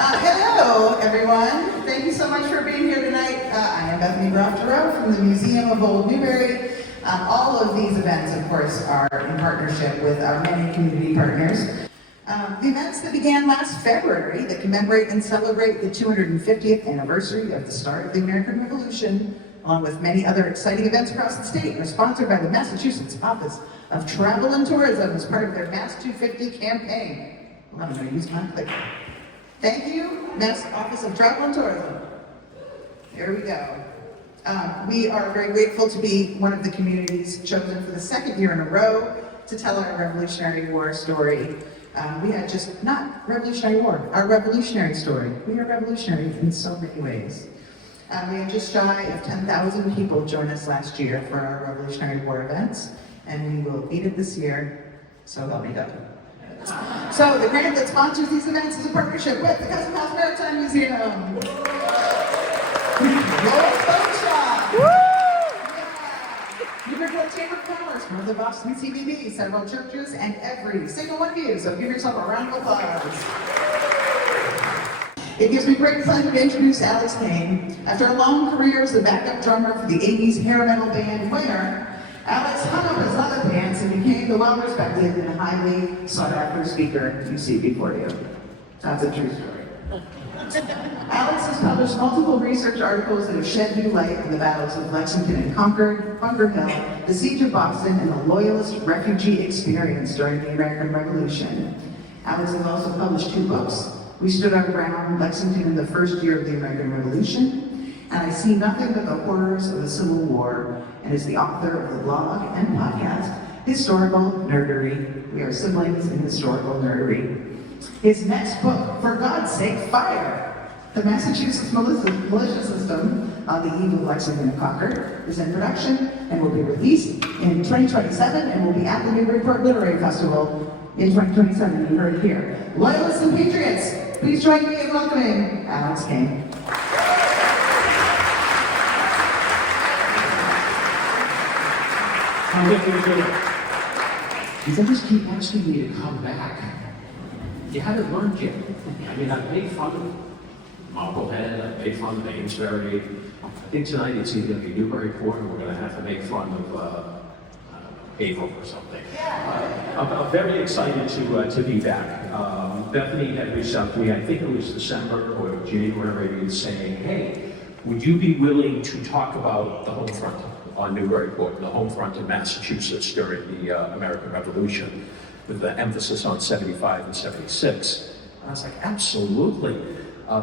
Hello, everyone. Thank you so much for being here tonight. I am Bethany Groff-Giroux from the Museum of Old Newbury. All of these events, of course, are in partnership with our many community partners. The events that began last February that commemorate and celebrate the 250th anniversary of the start of the American Revolution, along with many other exciting events across the state, are sponsored by the Massachusetts Office of Travel and Tourism as part of their Mass 250 campaign. Hold on, I'm going to use my clicker. Thank you, Mass Office of Travel and Tourism. There we go. We are very grateful to be one of the communities chosen for the second year in a row to tell our Revolutionary War story. We had just not Revolutionary War, our revolutionary story. We are revolutionary in so many ways. We had just shy of 10,000 people join us last year for our Revolutionary War events, and we will beat it this year, so help me God. So the grant that sponsors these events is a partnership with the Cushing House Museum. Newburyport Chamber of Commerce, from the Boston CBB, several churches, and every single one of you. So give yourself a round of applause. It gives me great pleasure to introduce Alex Cain. After a long career as the backup drummer for the 80s hair metal band Winner, Alex hung up his leather pants and became the well-respected and highly sought-after speaker you see before you. That's a true story. Alex has published multiple research articles that have shed new light on the battles of Lexington and Concord, Bunker Hill, the Siege of Boston, and the Loyalist refugee experience during the American Revolution. Alex has also published 2 books, We Stood Our Ground, Lexington in the First Year of the American Revolution, and I See Nothing But the Horrors of the Civil War, and is the author of the blog and podcast, Historical Nerdery. We are siblings in historical nerdery. His next book, For God's Sake, Fire! The Massachusetts Militia System on the Eve of Lexington and Concord, is in production and will be released in 2027 and will be at the Newburyport Literary Festival in 2027. You heard it here. Loyalists and Patriots, please join me in welcoming Alex Cain. They just keep asking me to come back. You haven't learned yet. I mean, I've made fun of Marblehead, I've made fun of Amesbury. I think tonight it's either going to be Newburyport or we're going to have to make fun of April or something. I'm very excited to be back. Bethany had reached out to me, I think it was December or January, saying, hey, would you be willing to talk about the Homefront on Newburyport, the Homefront in Massachusetts during the American Revolution, with the emphasis on 75 and 76. And I was like, absolutely,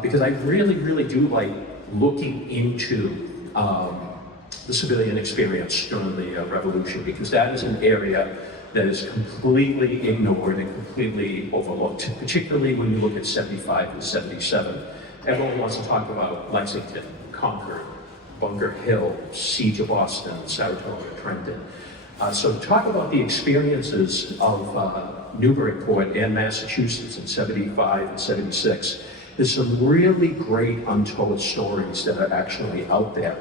because I really do like looking into the civilian experience during the Revolution, because that is an area that is completely ignored and completely overlooked, particularly when you look at 75 and 77. Everyone wants to talk about Lexington, Concord, Bunker Hill, Siege of Boston, Saratoga, Trenton. So to talk about the experiences of Newburyport and Massachusetts in 75 and 76, there's some really great untold stories that are actually out there.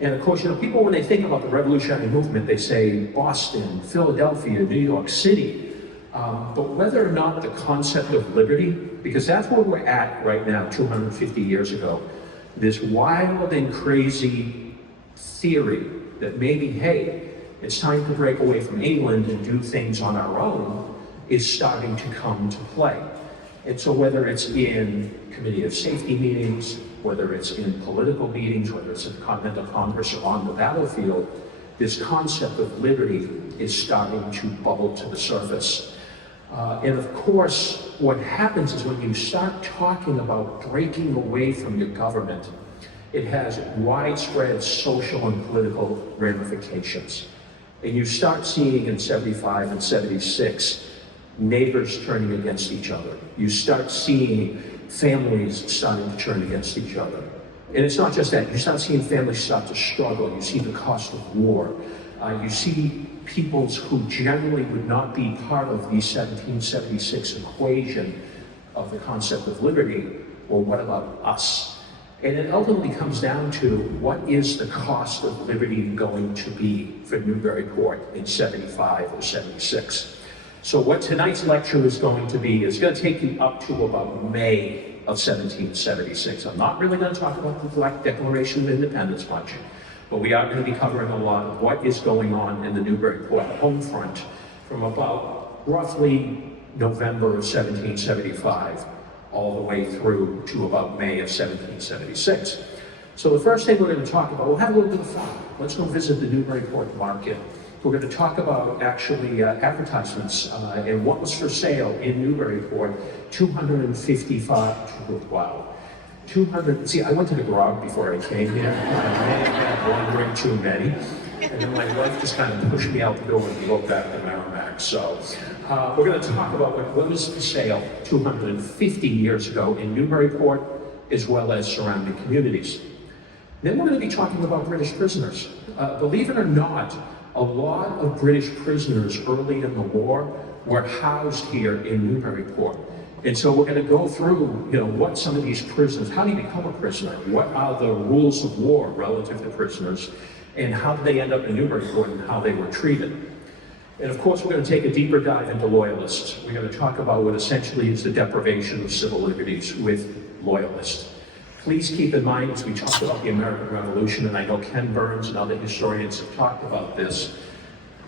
And of course, people, when they think about the revolutionary movement, they say Boston, Philadelphia, New York City. But whether or not the concept of liberty, because that's where we're at right now, 250 years ago, this wild and crazy theory that maybe, hey, it's time to break away from England and do things on our own is starting to come to play. And so whether it's in Committee of Safety meetings, whether it's in political meetings, whether it's in Continental Congress or on the battlefield, this concept of liberty is starting to bubble to the surface. And of course, what happens is when you start talking about breaking away from your government, it has widespread social and political ramifications. And you start seeing in 75 and 76, neighbors turning against each other. You start seeing families starting to turn against each other. And it's not just that, you start seeing families start to struggle. You see the cost of war. You see peoples who generally would not be part of the 1776 equation of the concept of liberty, or what about us? And it ultimately comes down to what is the cost of liberty going to be for Newburyport in 75 or 76. So what tonight's lecture is going to be is going to take you up to about May of 1776. I'm not really going to talk about the Declaration of Independence much, but we are going to be covering a lot of what is going on in the Newburyport home front from about roughly November of 1775 all the way through to about May of 1776. So the first thing we're going to talk about, we'll have a little bit of fun. Let's go visit the Newburyport market. We're going to talk about actually advertisements and what was for sale in Newburyport. 255, wow. 200, see, I went to the grog before I came here. I may have had one drink too many. And then my wife just kind of pushed me out the door and looked back at Merrimack. So we're going to talk about what was for sale 250 years ago in Newburyport, as well as surrounding communities. Then we're going to be talking about British prisoners. Believe it or not, a lot of British prisoners early in the war were housed here in Newburyport. And so we're going to go through, what some of these prisoners, how do you become a prisoner? What are the rules of war relative to prisoners? And how did they end up in Newburyport and how they were treated? And of course, we're going to take a deeper dive into Loyalists. We're going to talk about what essentially is the deprivation of civil liberties with Loyalists. Please keep in mind, as we talk about the American Revolution, and I know Ken Burns and other historians have talked about this,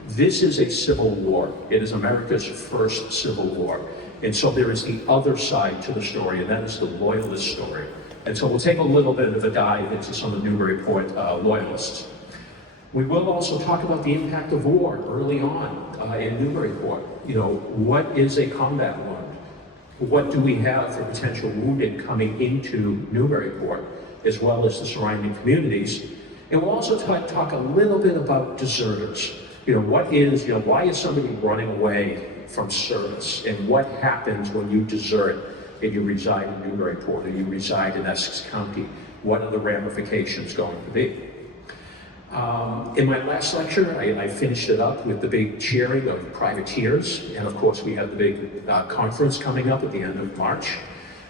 this is a civil war. It is America's first civil war. And so there is the other side to the story, and that is the Loyalist story. And so we'll take a little bit of a dive into some of Newburyport Loyalists. We will also talk about the impact of war early on in Newburyport. What is a combat wound? What do we have for potential wounded coming into Newburyport, as well as the surrounding communities? And we'll also talk a little bit about deserters. Why is somebody running away from service? And what happens when you desert and you reside in Newburyport or you reside in Essex County? What are the ramifications going to be? In my last lecture, I finished it up with the big cheering of privateers, and of course we have the big conference coming up at the end of March.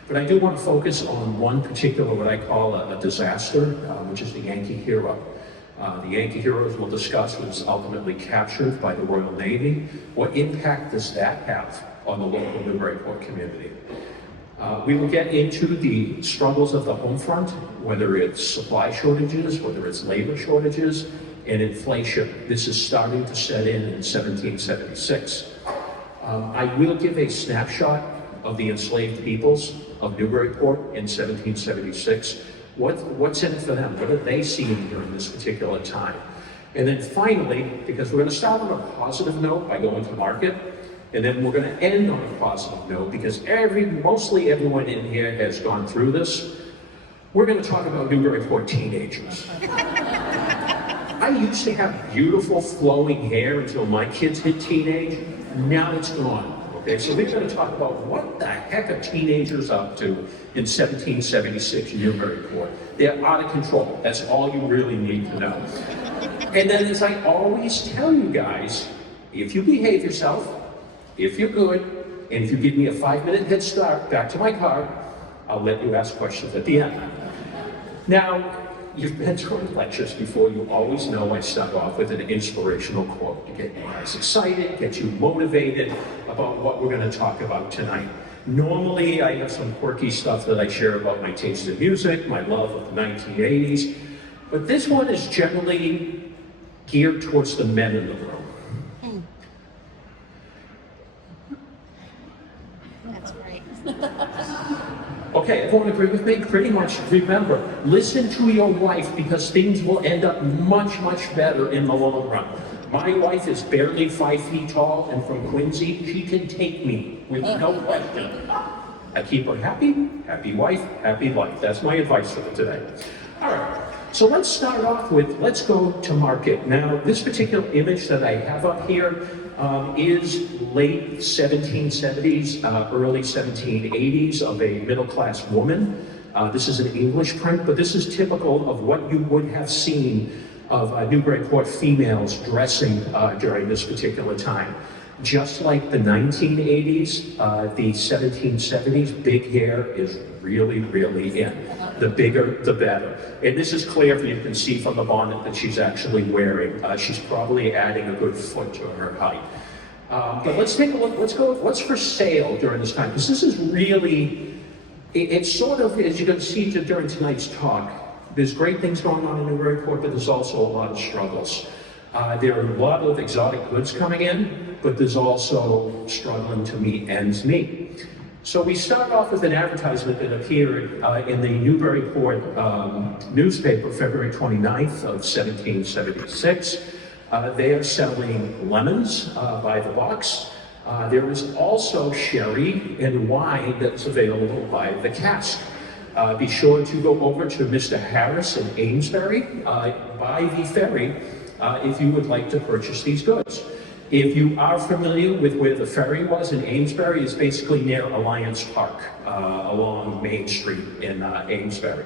But I do want to focus on one particular, what I call a disaster, which is the Yankee hero. The Yankee heroes we'll discuss was ultimately captured by the Royal Navy. What impact does that have on the local Newburyport community? We will get into the struggles of the home front, whether it's supply shortages, whether it's labor shortages, and inflation. This is starting to set in 1776. I will give a snapshot of the enslaved peoples of Newburyport in 1776. What's in it for them? What are they seeing during this particular time? And then finally, because we're going to start on a positive note by going to market, and then we're going to end on a positive note because mostly everyone in here has gone through this. We're going to talk about Newburyport teenagers. I used to have beautiful flowing hair until my kids hit teenage. Now it's gone. Okay, so we're going to talk about what the heck are teenagers up to in 1776 in Newburyport. They're out of control. That's all you really need to know. And then as I always tell you guys, if you behave yourself, if you're good, and if you give me a 5-minute head start back to my car, I'll let you ask questions at the end. Now, you've been to lectures before, you always know I start off with an inspirational quote to get you guys excited, get you motivated about what we're going to talk about tonight. Normally, I have some quirky stuff that I share about my taste in music, my love of the 1980s, but this one is generally geared towards the men in the room. That's right. Okay, everyone agree with me? Pretty much. Remember, listen to your wife because things will end up much, much better in the long run. My wife is barely 5 feet tall, and from Quincy, she can take me with no question. I keep her happy, happy wife, happy life. That's my advice for today. All right, so let's start off with, let's go to market. Now, this particular image that I have up here is late 1770s, early 1780s of a middle-class woman. This is an English print, but this is typical of what you would have seen of Newburyport females dressing during this particular time. Just like the 1980s, the 1770s, big hair is really, really in. The bigger, the better. And this is clear, you can see from the bonnet that she's actually wearing. She's probably adding a good foot to her height. But let's take a look, let's go with what's for sale during this time, because this is really It's sort of, as you're going to see during tonight's talk, there's great things going on in Newburyport, but there's also a lot of struggles. There are a lot of exotic goods coming in, but there's also struggling to meet ends meet. So we start off with an advertisement that appeared in the Newburyport newspaper, February 29th of 1776. They are selling lemons by the box. There is also sherry and wine that's available by the cask. Be sure to go over to Mr. Harris in Amesbury by the ferry if you would like to purchase these goods. If you are familiar with where the ferry was in Amesbury, it's basically near Alliance Park along Main Street in Amesbury.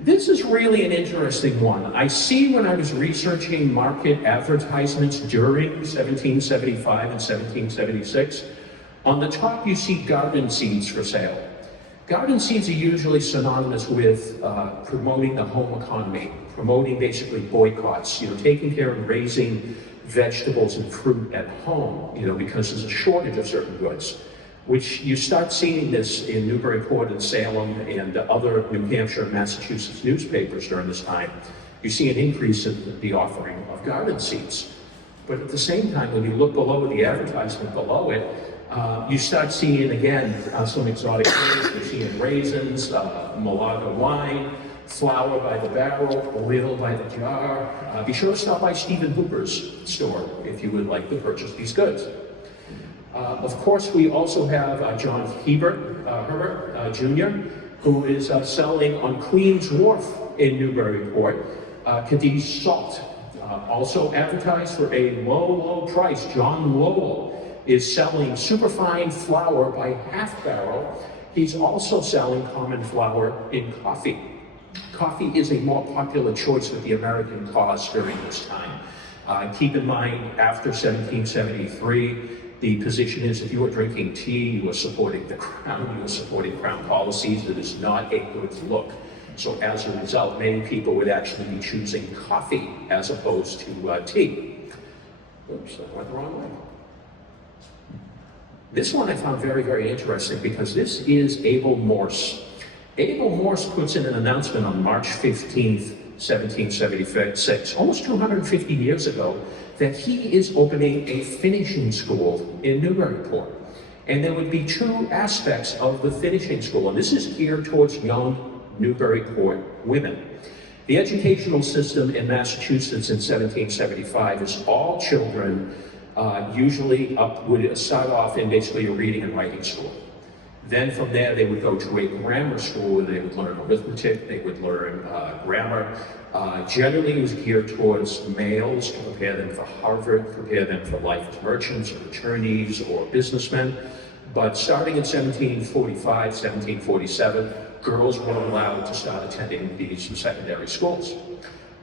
This is really an interesting one. I see when I was researching market advertisements during 1775 and 1776, on the top you see garden seeds for sale. Garden seeds are usually synonymous with promoting the home economy, promoting basically boycotts, taking care of raising vegetables and fruit at home, because there's a shortage of certain goods, which you start seeing this in Newburyport and Salem and other New Hampshire and Massachusetts newspapers during this time. You see an increase in the offering of garden seeds. But at the same time, when you look below the advertisement below it, you start seeing again some exotic things. You're seeing raisins, Malaga wine, flour by the barrel, oil by the jar. Be sure to stop by Stephen Hooper's store if you would like to purchase these goods. Of course, we also have John Herbert Jr., who is selling on Queen's Wharf in Newburyport, Cadiz salt. Also advertised for a low price. John Lowell is selling superfine flour by half barrel. He's also selling common flour in coffee. Coffee is a more popular choice with the American cause during this time. Keep in mind, after 1773, the position is if you are drinking tea, you are supporting the crown, you are supporting crown policies. It is not a good look. So as a result, many people would actually be choosing coffee as opposed to tea. Oops, I went the wrong way. This one I found very, very interesting because this is Abel Morse. Abel Morse puts in an announcement on March 15th, 1776, almost 250 years ago, that he is opening a finishing school in Newburyport. And there would be two aspects of the finishing school, and this is geared towards young Newburyport women. The educational system in Massachusetts in 1775 is all children usually would start off in basically a reading and writing school. Then from there, they would go to a grammar school where they would learn arithmetic, they would learn grammar. Generally, it was geared towards males to prepare them for Harvard, prepare them for life as merchants or attorneys or businessmen. But starting in 1745, 1747, girls were allowed to start attending these secondary schools.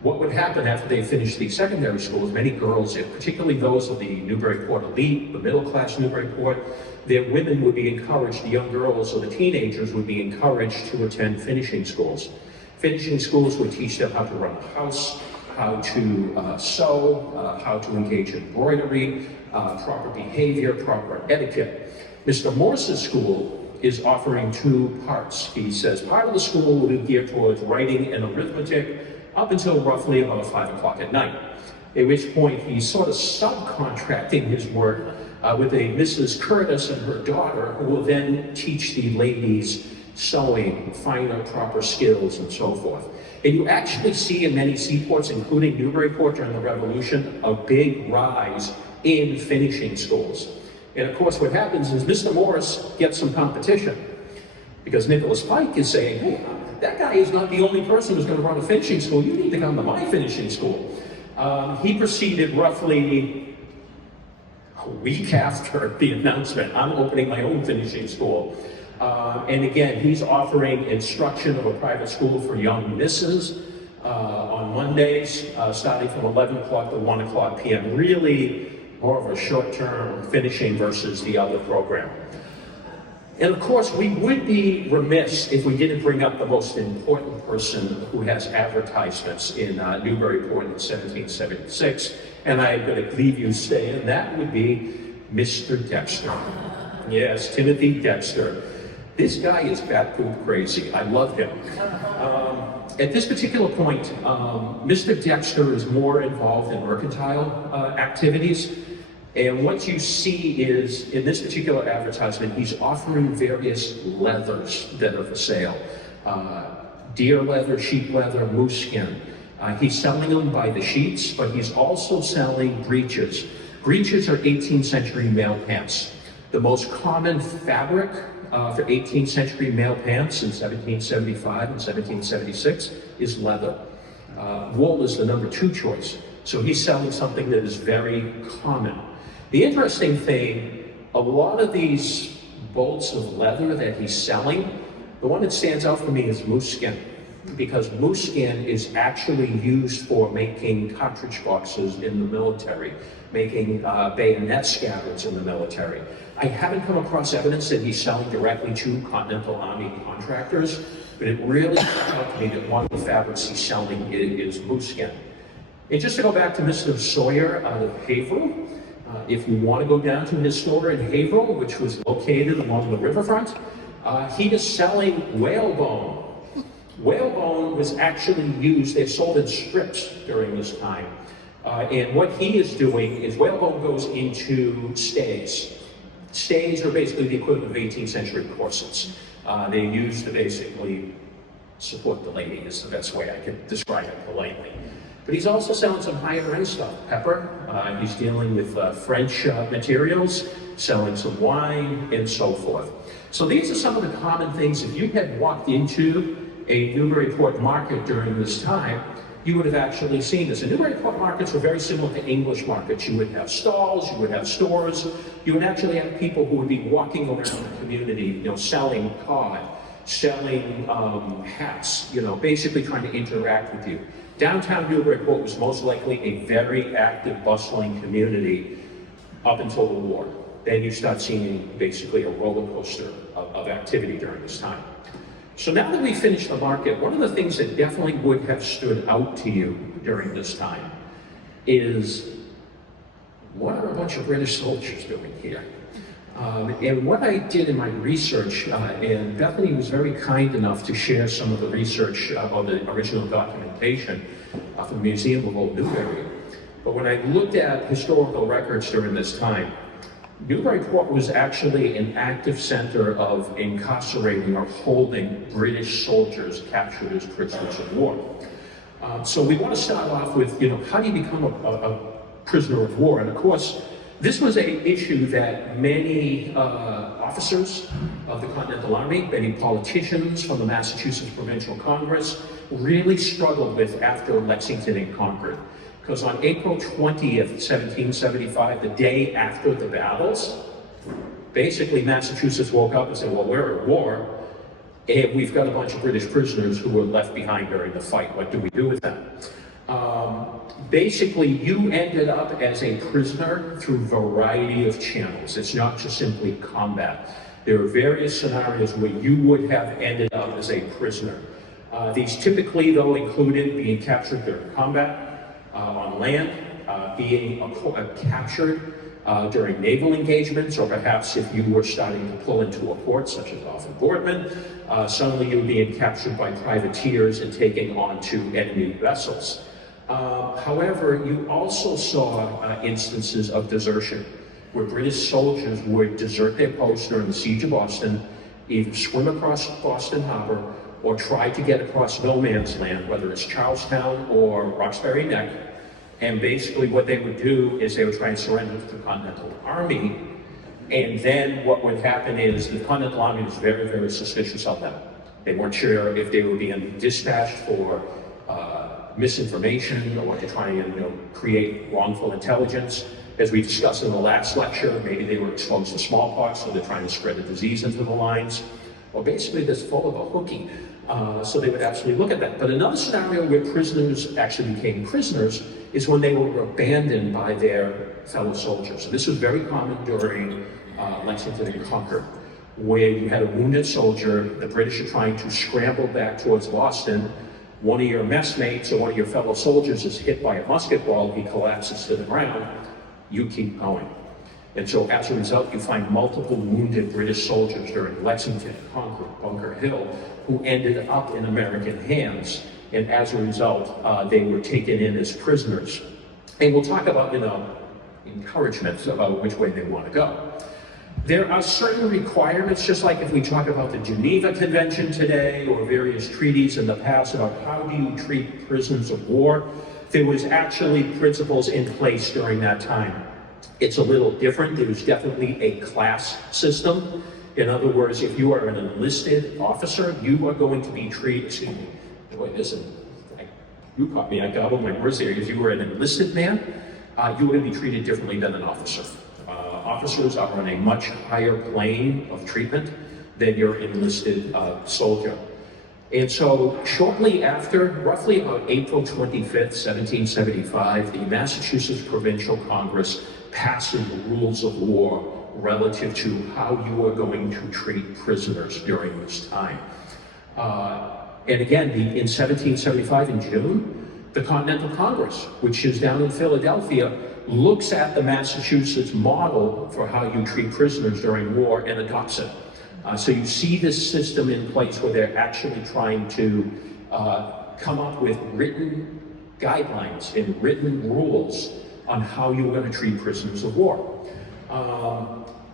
What would happen after they finished these secondary schools, many girls, particularly those of the Newburyport elite, the middle class Newburyport, their women would be encouraged, the young girls or the teenagers would be encouraged to attend finishing schools. Finishing schools would teach them how to run a house, how to sew, how to engage in embroidery, proper behavior, proper etiquette. Mr. Morse's school is offering two parts. He says part of the school will be geared towards writing and arithmetic up until roughly about 5 o'clock at night, at which point he's sort of subcontracting his work with a Mrs. Curtis and her daughter, who will then teach the ladies sewing, finer, proper skills, and so forth. And you actually see in many seaports, including Newburyport during the Revolution, a big rise in finishing schools. And of course, what happens is Mr. Morse gets some competition, because Nicholas Pike is saying, hey, that guy is not the only person who's going to run a finishing school. You need to come to my finishing school. He proceeded roughly a week after the announcement, I'm opening my own finishing school. And again, he's offering instruction of a private school for young misses on Mondays, starting from 11 o'clock to 1 o'clock p.m. Really more of a short-term finishing versus the other program. And of course, we would be remiss if we didn't bring up the most important person who has advertisements in Newburyport in 1776, and I'm going to leave you saying that would be Mr. Dexter. Yes, Timothy Dexter. This guy is bat-poop crazy. I love him. At this particular point, Mr. Dexter is more involved in mercantile activities. And what you see is, in this particular advertisement, he's offering various leathers that are for sale. Deer leather, sheep leather, moose skin. He's selling them by the sheets, but he's also selling breeches. Breeches are 18th century male pants. The most common fabric for 18th century male pants in 1775 and 1776 is leather. Wool is the number 2 choice. So he's selling something that is very common. The interesting thing, a lot of these bolts of leather that he's selling, the one that stands out for me is moose skin, because moose skin is actually used for making cartridge boxes in the military, making bayonet scabbards in the military. I haven't come across evidence that he's selling directly to Continental Army contractors, but it really struck out to me that one of the fabrics he's selling is moose skin. And just to go back to Mr. Sawyer out of Haverhill, if you want to go down to his store in Haverhill, which was located along the riverfront, he is selling whalebone. Whalebone was actually used, they sold in strips during this time. And what he is doing is whalebone goes into stays. Stays are basically the equivalent of 18th century corsets. They used to basically support the lady, is the best way I can describe it politely. But he's also selling some higher end stuff, pepper. He's dealing with French materials, selling some wine, and so forth. So these are some of the common things. If you had walked into a Newburyport market during this time, you would have actually seen this. And Newburyport markets were very similar to English markets. You would have stalls, you would have stores, you would actually have people who would be walking around the community, selling cod, selling hats, basically trying to interact with you. Downtown Newburyport was most likely a very active, bustling community up until the war. Then you start seeing basically a roller coaster of activity during this time. So now that we finished the market, one of the things that definitely would have stood out to you during this time is, what are a bunch of British soldiers doing here? And what I did in my research, and Bethany was very kind enough to share some of the research on the original documentation from the Museum of Old Newbury. But when I looked at historical records during this time, Newburyport was actually an active center of incarcerating or holding British soldiers captured as prisoners of war. So we want to start off with, how do you become a prisoner of war? And of course, this was an issue that many officers of the Continental Army, many politicians from the Massachusetts Provincial Congress really struggled with after Lexington and Concord. Because on April 20th, 1775, the day after the battles, basically Massachusetts woke up and said, well, we're at war, and we've got a bunch of British prisoners who were left behind during the fight. What do we do with them? Basically, you ended up as a prisoner through a variety of channels. It's not just simply combat. There are various scenarios where you would have ended up as a prisoner. These typically, though, included being captured during combat, on land, being captured during naval engagements, or perhaps if you were starting to pull into a port, such as off of Boardman, suddenly you were being captured by privateers and taken onto enemy vessels. However, you also saw instances of desertion, where British soldiers would desert their posts during the siege of Boston, either swim across Boston Harbor, or try to get across no man's land, whether it's Charlestown or Roxbury Neck. And basically what they would do is they would try and surrender to the Continental Army. And then what would happen is the Continental Army was very, very suspicious of them. They weren't sure if they were being dispatched for misinformation or to try and create wrongful intelligence. As we discussed in the last lecture, maybe they were exposed to smallpox, so they're trying to spread the disease into the lines. Or basically this full of a hooky. So they would actually look at that. But another scenario where prisoners actually became prisoners is when they were abandoned by their fellow soldiers. So this was very common during Lexington and Concord, where you had a wounded soldier, the British are trying to scramble back towards Boston. One of your messmates or one of your fellow soldiers is hit by a musket ball, he collapses to the ground, you keep going. And so as a result, you find multiple wounded British soldiers during Lexington, Concord, Bunker Hill, who ended up in American hands. And as a result, they were taken in as prisoners. And we'll talk about, encouragements about which way they want to go. There are certain requirements, just like if we talk about the Geneva Convention today or various treaties in the past about how do you treat prisoners of war. There was actually principles in place during that time. It's a little different. There was definitely a class system. In other words, if you are an enlisted officer, you are going to be treated, you caught me, I gobbled my words there. If you were an enlisted man, you were going to be treated differently than an officer. Officers are on a much higher plane of treatment than your enlisted soldier. And so shortly after, roughly about April 25th, 1775, the Massachusetts Provincial Congress passed the rules of war relative to how you are going to treat prisoners during this time. And again, in 1775 in June, the Continental Congress, which is down in Philadelphia, looks at the Massachusetts model for how you treat prisoners during war and adopts it. So you see this system in place where they're actually trying to come up with written guidelines and written rules on how you're going to treat prisoners of war.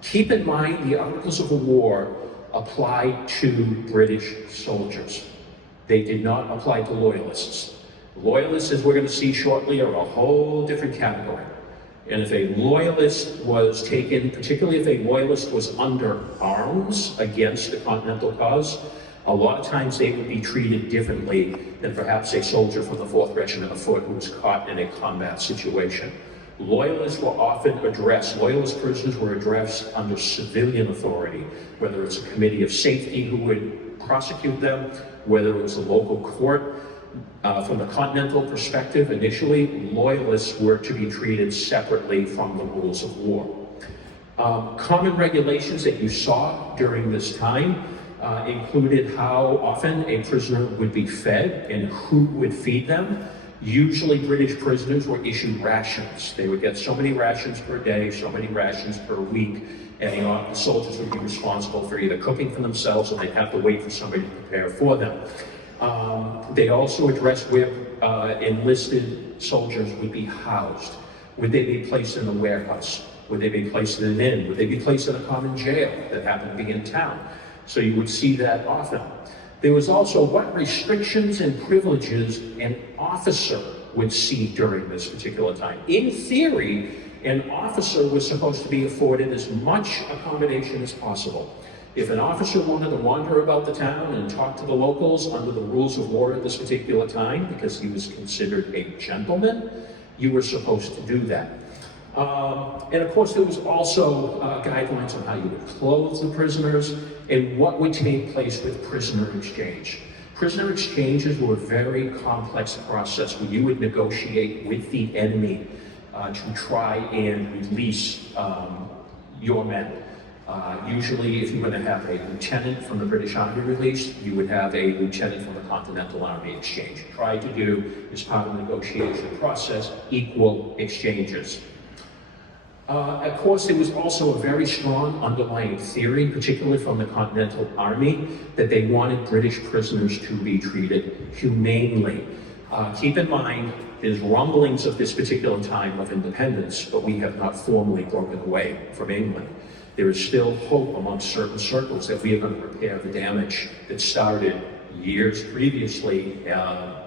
Keep in mind, the Articles of War apply to British soldiers. They did not apply to Loyalists. Loyalists, as we're going to see shortly, are a whole different category. And if a Loyalist was taken, particularly if a Loyalist was under arms against the Continental cause, a lot of times they would be treated differently than perhaps a soldier from the 4th Regiment of Foot who was caught in a combat situation. Loyalists were often addressed, Loyalist prisoners were addressed under civilian authority, whether it's a committee of safety who would prosecute them, whether it was a local court. From the Continental perspective, initially, Loyalists were to be treated separately from the rules of war. Common regulations that you saw during this time included how often a prisoner would be fed and who would feed them. Usually British prisoners were issued rations. They would get so many rations per day, so many rations per week, and the soldiers would be responsible for either cooking for themselves or they'd have to wait for somebody to prepare for them. They also addressed where enlisted soldiers would be housed. Would they be placed in a warehouse? Would they be placed in an inn? Would they be placed in a common jail that happened to be in town? So you would see that often. There was also what restrictions and privileges an officer would see during this particular time. In theory, an officer was supposed to be afforded as much accommodation as possible. If an officer wanted to wander about the town and talk to the locals under the rules of war at this particular time, because he was considered a gentleman, you were supposed to do that. And of course, there was also guidelines on how you would clothe the prisoners and what would take place with prisoner exchange. Prisoner exchanges were a very complex process where you would negotiate with the enemy to try and release your men. Usually, if you were to have a lieutenant from the British Army released, you would have a lieutenant from the Continental Army exchange. Try to do, as part of the negotiation process, equal exchanges. Of course, there was also a very strong underlying theory, particularly from the Continental Army, that they wanted British prisoners to be treated humanely. Keep in mind, there's rumblings of this particular time of independence, but we have not formally broken away from England. There is still hope amongst certain circles that we are going to repair the damage that started years previously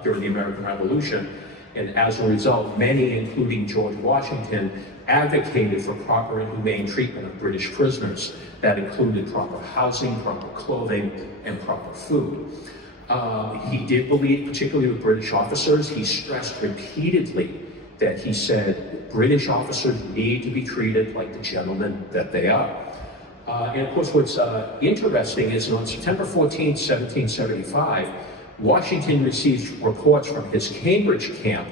during the American Revolution. And as a result, many, including George Washington, advocated for proper and humane treatment of British prisoners. That included proper housing, proper clothing, and proper food. He did believe, particularly with British officers, he stressed repeatedly that he said British officers need to be treated like the gentlemen that they are. And of course, what's interesting is on September 14, 1775, Washington receives reports from his Cambridge camp.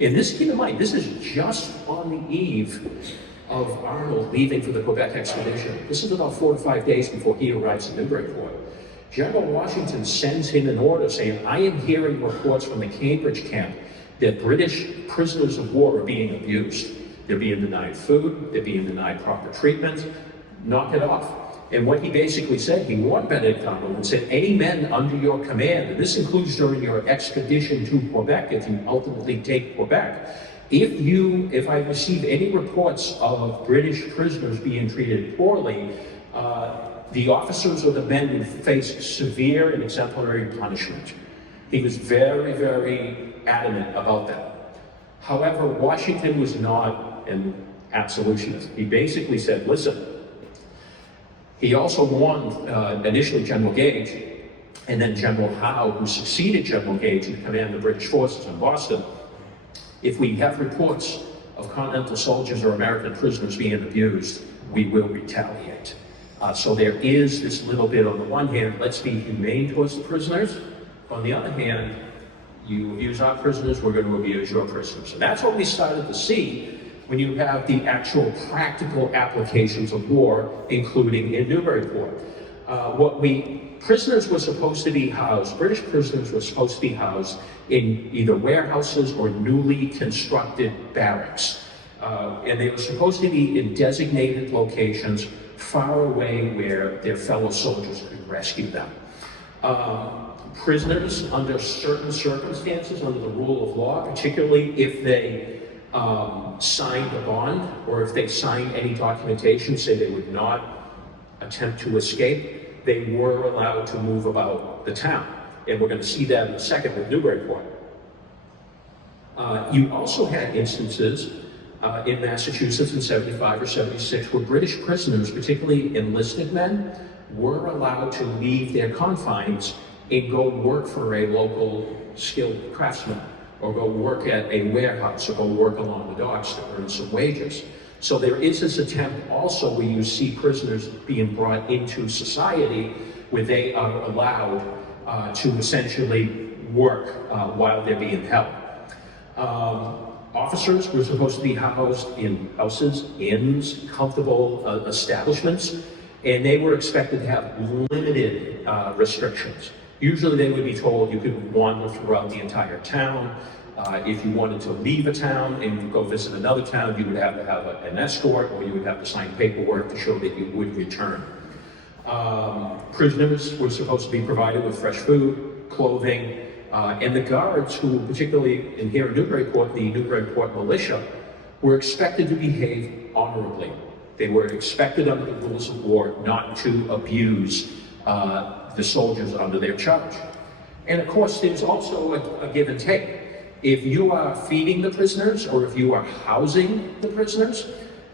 And this, keep in mind, this is just on the eve of Arnold leaving for the Quebec expedition. This is about 4 to 5 days before he arrives in Newburyport. General Washington sends him an order saying, I am hearing reports from the Cambridge camp that British prisoners of war are being abused. They're being denied food, they're being denied proper treatment, knock it off. And what he basically said, he warned Benedict Arnold and said, any men under your command, and this includes during your expedition to Quebec, if you ultimately take Quebec, if I receive any reports of British prisoners being treated poorly, the officers or the men would face severe and exemplary punishment. He was very, very adamant about that. However, Washington was not an absolutionist. He basically said, listen, he also warned initially General Gage and then General Howe, who succeeded General Gage in command of the British forces in Boston, if we have reports of Continental soldiers or American prisoners being abused, we will retaliate. So there is this little bit, on the one hand, let's be humane towards the prisoners. On the other hand, you abuse our prisoners, we're going to abuse your prisoners. And that's what we started to see when you have the actual practical applications of war, including in Newburyport. Prisoners were supposed to be housed, British prisoners were supposed to be housed in either warehouses or newly constructed barracks. And they were supposed to be in designated locations far away where their fellow soldiers could rescue them. Prisoners, under certain circumstances, under the rule of law, particularly if they signed a bond or if they signed any documentation say they would not attempt to escape, they were allowed to move about the town. And we're going to see that in a second with Newburyport. You also had instances in Massachusetts in 75 or 76 where British prisoners, particularly enlisted men, were allowed to leave their confines and go work for a local skilled craftsman, or go work at a warehouse, or go work along the docks to earn some wages. So there is this attempt also where you see prisoners being brought into society where they are allowed to essentially work while they're being held. Officers were supposed to be housed in houses, inns, comfortable establishments, and they were expected to have limited restrictions. Usually they would be told you could wander throughout the entire town. If you wanted to leave a town and go visit another town, you would have to have an escort, or you would have to sign paperwork to show that you would return. Prisoners were supposed to be provided with fresh food, clothing, and the guards, who particularly in here in Newburyport, the Newburyport militia, were expected to behave honorably. They were expected under the rules of war not to abuse the soldiers under their charge. And of course, there's also a give and take. If you are feeding the prisoners, or if you are housing the prisoners,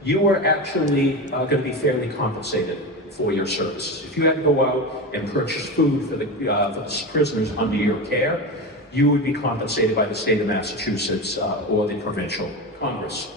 you are actually going to be fairly compensated for your services. If you had to go out and purchase food for the prisoners under your care, you would be compensated by the state of Massachusetts or the provincial Congress.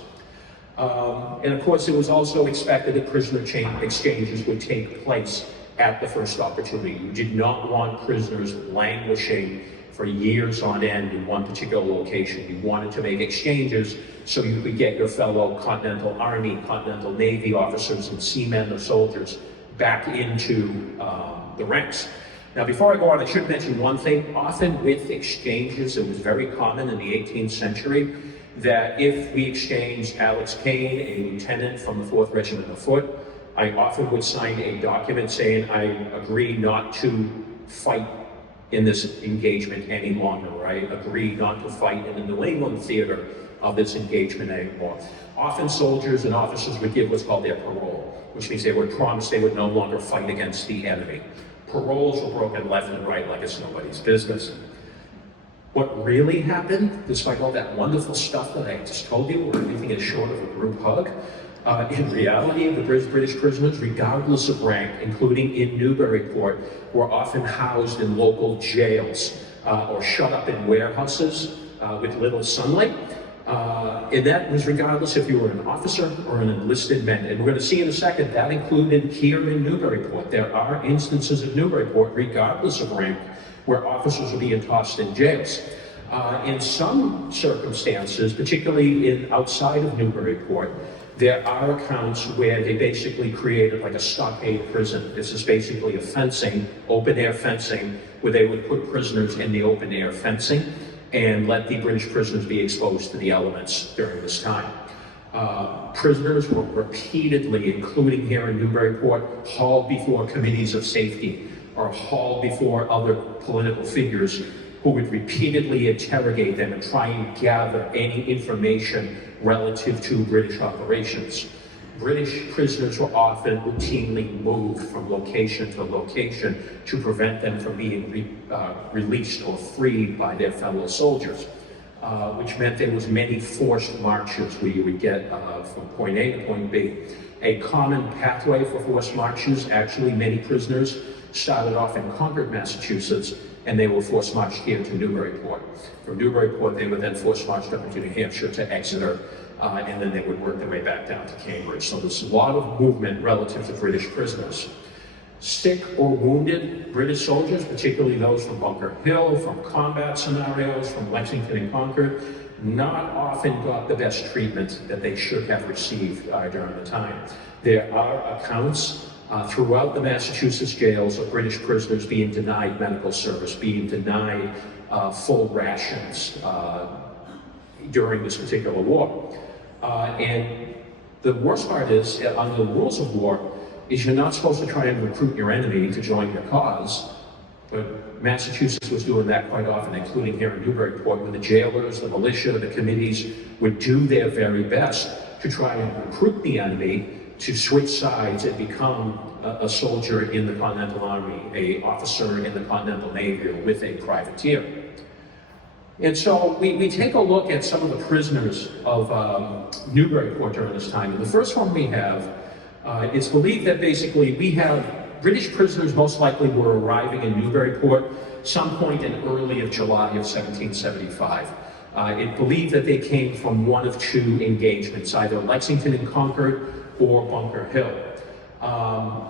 And of course, it was also expected that prisoner exchanges would take place at the first opportunity. You did not want prisoners languishing for years on end in one particular location. You wanted to make exchanges so you could get your fellow Continental Army, Continental Navy officers and seamen or soldiers back into the ranks. Now, before I go on, I should mention one thing. Often with exchanges, it was very common in the 18th century that if we exchanged Alex Cain, a lieutenant from the 4th Regiment of Foot, I often would sign a document saying I agree not to fight in this engagement any longer, or I agree not to fight in the New England theater of this engagement anymore. Often soldiers and officers would give what's called their parole, which means they would promise they would no longer fight against the enemy. Paroles were broken left and right like it's nobody's business. What really happened, despite all that wonderful stuff that I just told you, where everything is short of a group hug, in reality, the British prisoners, regardless of rank, including in Newburyport, were often housed in local jails or shut up in warehouses with little sunlight. And that was regardless if you were an officer or an enlisted man. And we're going to see in a second that included here in Newburyport. There are instances in Newburyport, regardless of rank, where officers are being tossed in jails. In some circumstances, particularly outside of Newburyport, there are accounts where they basically created like a stockade prison. This is basically a fencing, open air fencing, where they would put prisoners in the open air fencing and let the British prisoners be exposed to the elements during this time. Prisoners were repeatedly, including here in Newburyport, hauled before committees of safety or hauled before other political figures who would repeatedly interrogate them and try and gather any information relative to British operations. British prisoners were often routinely moved from location to location to prevent them from being released or freed by their fellow soldiers, which meant there was many forced marches where you would get from point A to point B. A common pathway for forced marches, actually many prisoners started off in Concord, Massachusetts, and they were forced marched here to Newburyport. From Newburyport, they were then forced marched up into New Hampshire to Exeter, and then they would work their way back down to Cambridge. So there's a lot of movement relative to British prisoners. Sick or wounded British soldiers, particularly those from Bunker Hill, from combat scenarios, from Lexington and Concord, not often got the best treatment that they should have received during the time. There are accounts throughout the Massachusetts jails of British prisoners being denied medical service, being denied full rations during this particular war. And the worst part is, under the rules of war, is you're not supposed to try and recruit your enemy to join your cause. But Massachusetts was doing that quite often, including here in Newburyport, when the jailers, the militia, the committees would do their very best to try and recruit the enemy to switch sides and become a soldier in the Continental Army, an officer in the Continental Navy, or with a privateer. And so we take a look at some of the prisoners of Newburyport during this time. And the first one we have, it's believed that basically we have British prisoners most likely were arriving in Newburyport some point in early of July of 1775. It's believed that they came from one of two engagements, either Lexington and Concord or Bunker Hill.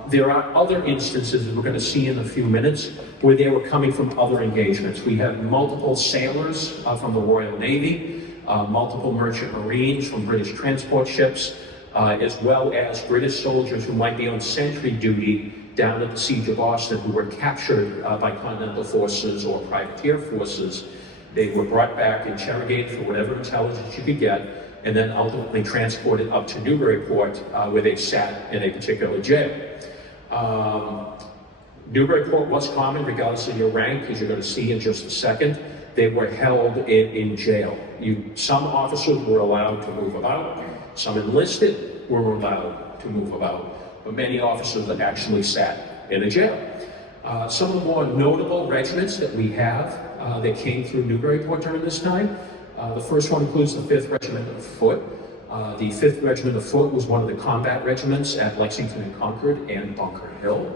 There are other instances that we're going to see in a few minutes where they were coming from other engagements. We have multiple sailors from the Royal Navy, multiple merchant marines from British transport ships, as well as British soldiers who might be on sentry duty down at the Siege of Boston, who were captured by Continental forces or privateer forces. They were brought back, interrogated for whatever intelligence you could get, and then ultimately transported up to Newburyport, where they sat in a particular jail. Newburyport was common, regardless of your rank, as you're going to see in just a second. They were held in jail. Some officers were allowed to move about, some enlisted were allowed to move about, but many officers actually sat in a jail. Some of the more notable regiments that we have that came through Newburyport during this time, the first one includes the 5th Regiment of Foot. The 5th Regiment of Foot was one of the combat regiments at Lexington and Concord and Bunker Hill.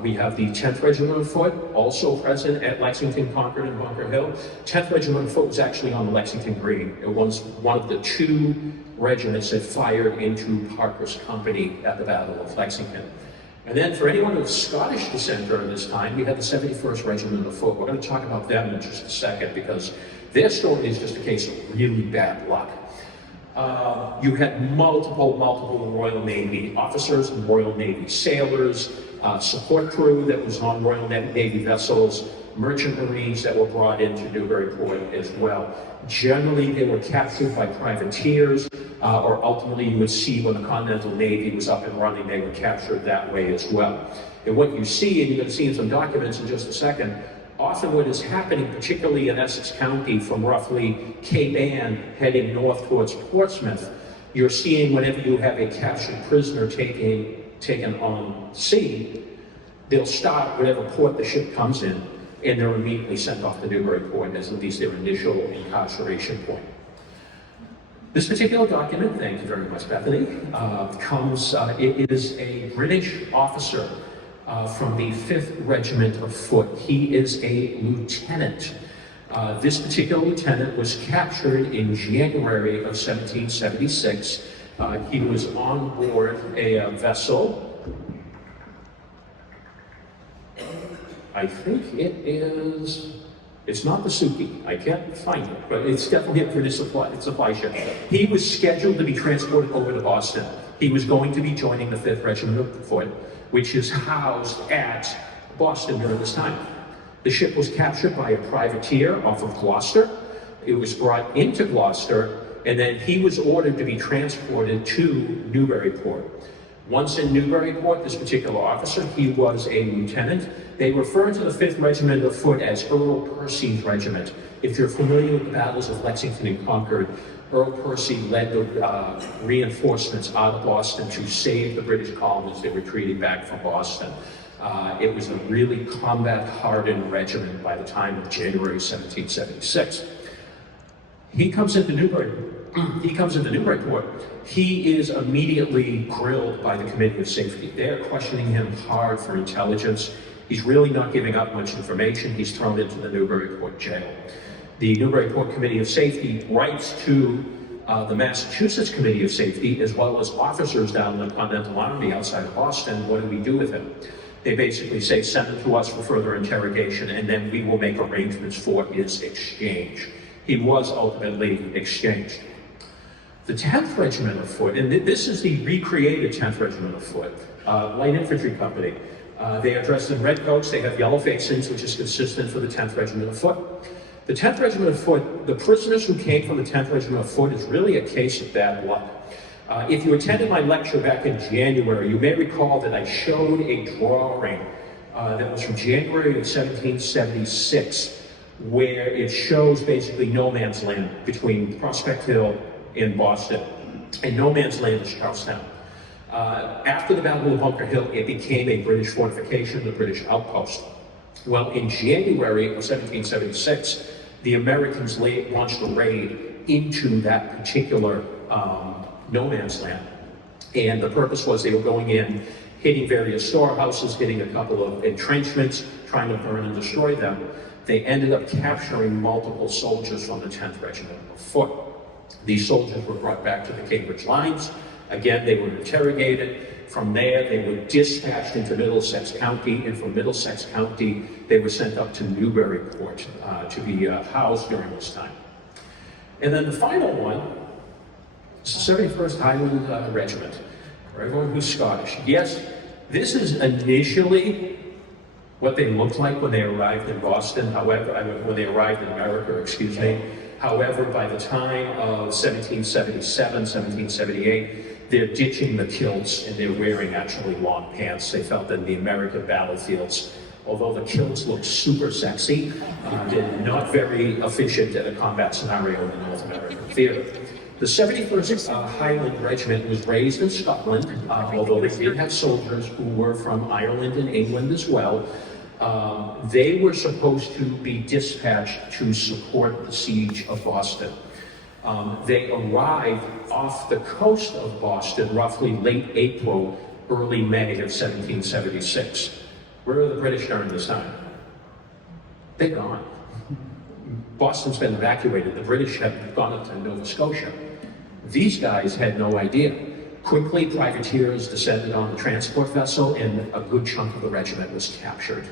We have the 10th Regiment of Foot, also present at Lexington, Concord, and Bunker Hill. 10th Regiment of Foot was actually on the Lexington Green. It was one of the two regiments that fired into Parker's company at the Battle of Lexington. And then for anyone of Scottish descent during this time, we had the 71st Regiment of Foot. We're going to talk about them in just a second because their story is just a case of really bad luck. You had multiple Royal Navy officers and Royal Navy sailors, support crew that was on Royal Navy vessels, merchant marines that were brought into Newburyport as well. Generally, they were captured by privateers, or ultimately you would see when the Continental Navy was up and running, they were captured that way as well. And what you see, and you're going to see in some documents in just a second, often what is happening, particularly in Essex County from roughly Cape Ann heading north towards Portsmouth, you're seeing whenever you have a captured prisoner taken on sea, they'll stop whatever port the ship comes in, and they're immediately sent off to Newburyport as at least their initial incarceration point. This particular document, thank you very much, Bethany, it is a British officer from the 5th Regiment of Foot. He is a lieutenant. This particular lieutenant was captured in January of 1776. He was on board a vessel. I think it's not the Suki. I can't find it, but it's definitely a British supply ship. He was scheduled to be transported over to Boston. He was going to be joining the 5th Regiment of Foot, which is housed at Boston during this time. The ship was captured by a privateer off of Gloucester. It was brought into Gloucester, and then he was ordered to be transported to Newburyport. Once in Newburyport, this particular officer, he was a lieutenant. They refer to the 5th Regiment of Foot as Earl Percy's regiment. If you're familiar with the battles of Lexington and Concord, Earl Percy led the reinforcements out of Boston to save the British colonies that retreated back from Boston. It was a really combat-hardened regiment by the time of January 1776. He comes into Newburyport. He is immediately grilled by the Committee of Safety. They're questioning him hard for intelligence. He's really not giving up much information. He's thrown into the Newburyport jail. The Newburyport Committee of Safety writes to the Massachusetts Committee of Safety, as well as officers down in the Continental Army outside of Boston. What do we do with him? They basically say, send him to us for further interrogation, and then we will make arrangements for his exchange. He was ultimately exchanged. The 10th Regiment of Foot, and this is the recreated 10th Regiment of Foot, light infantry company. They are dressed in red coats, they have yellow facings, which is consistent for the 10th Regiment of Foot. The 10th Regiment of Foot, the prisoners who came from the 10th Regiment of Foot is really a case of bad luck. If you attended my lecture back in January, you may recall that I showed a drawing that was from January of 1776, where it shows basically no man's land between Prospect Hill and Boston, and no man's land is Charlestown. After the Battle of Bunker Hill, it became a British fortification, the British outpost. Well, in January of 1776, the Americans launched a raid into that particular no man's land. And the purpose was they were going in, hitting various storehouses, hitting a couple of entrenchments, trying to burn and destroy them. They ended up capturing multiple soldiers from the 10th Regiment of Foot. These soldiers were brought back to the Cambridge lines. Again, they were interrogated. From there, they were dispatched into Middlesex County, and from Middlesex County, they were sent up to Newburyport to be housed during this time. And then the final one is the 71st Highland Regiment, for everyone who's Scottish. Yes, this is initially what they looked like when they arrived in Boston, however, when they arrived in America, excuse me. However, by the time of 1777, 1778, they're ditching the kilts and they're wearing actually long pants. They felt that in the American battlefields, although the kilts looked super sexy, they're not very efficient at a combat scenario in the North American theater. The 71st Highland Regiment was raised in Scotland, although they did have soldiers who were from Ireland and England as well. They were supposed to be dispatched to support the siege of Boston. They arrived off the coast of Boston roughly late April, early May of 1776. Where are the British during this time? They're gone. Boston's been evacuated. The British have gone up to Nova Scotia. These guys had no idea. Quickly, privateers descended on the transport vessel, and a good chunk of the regiment was captured.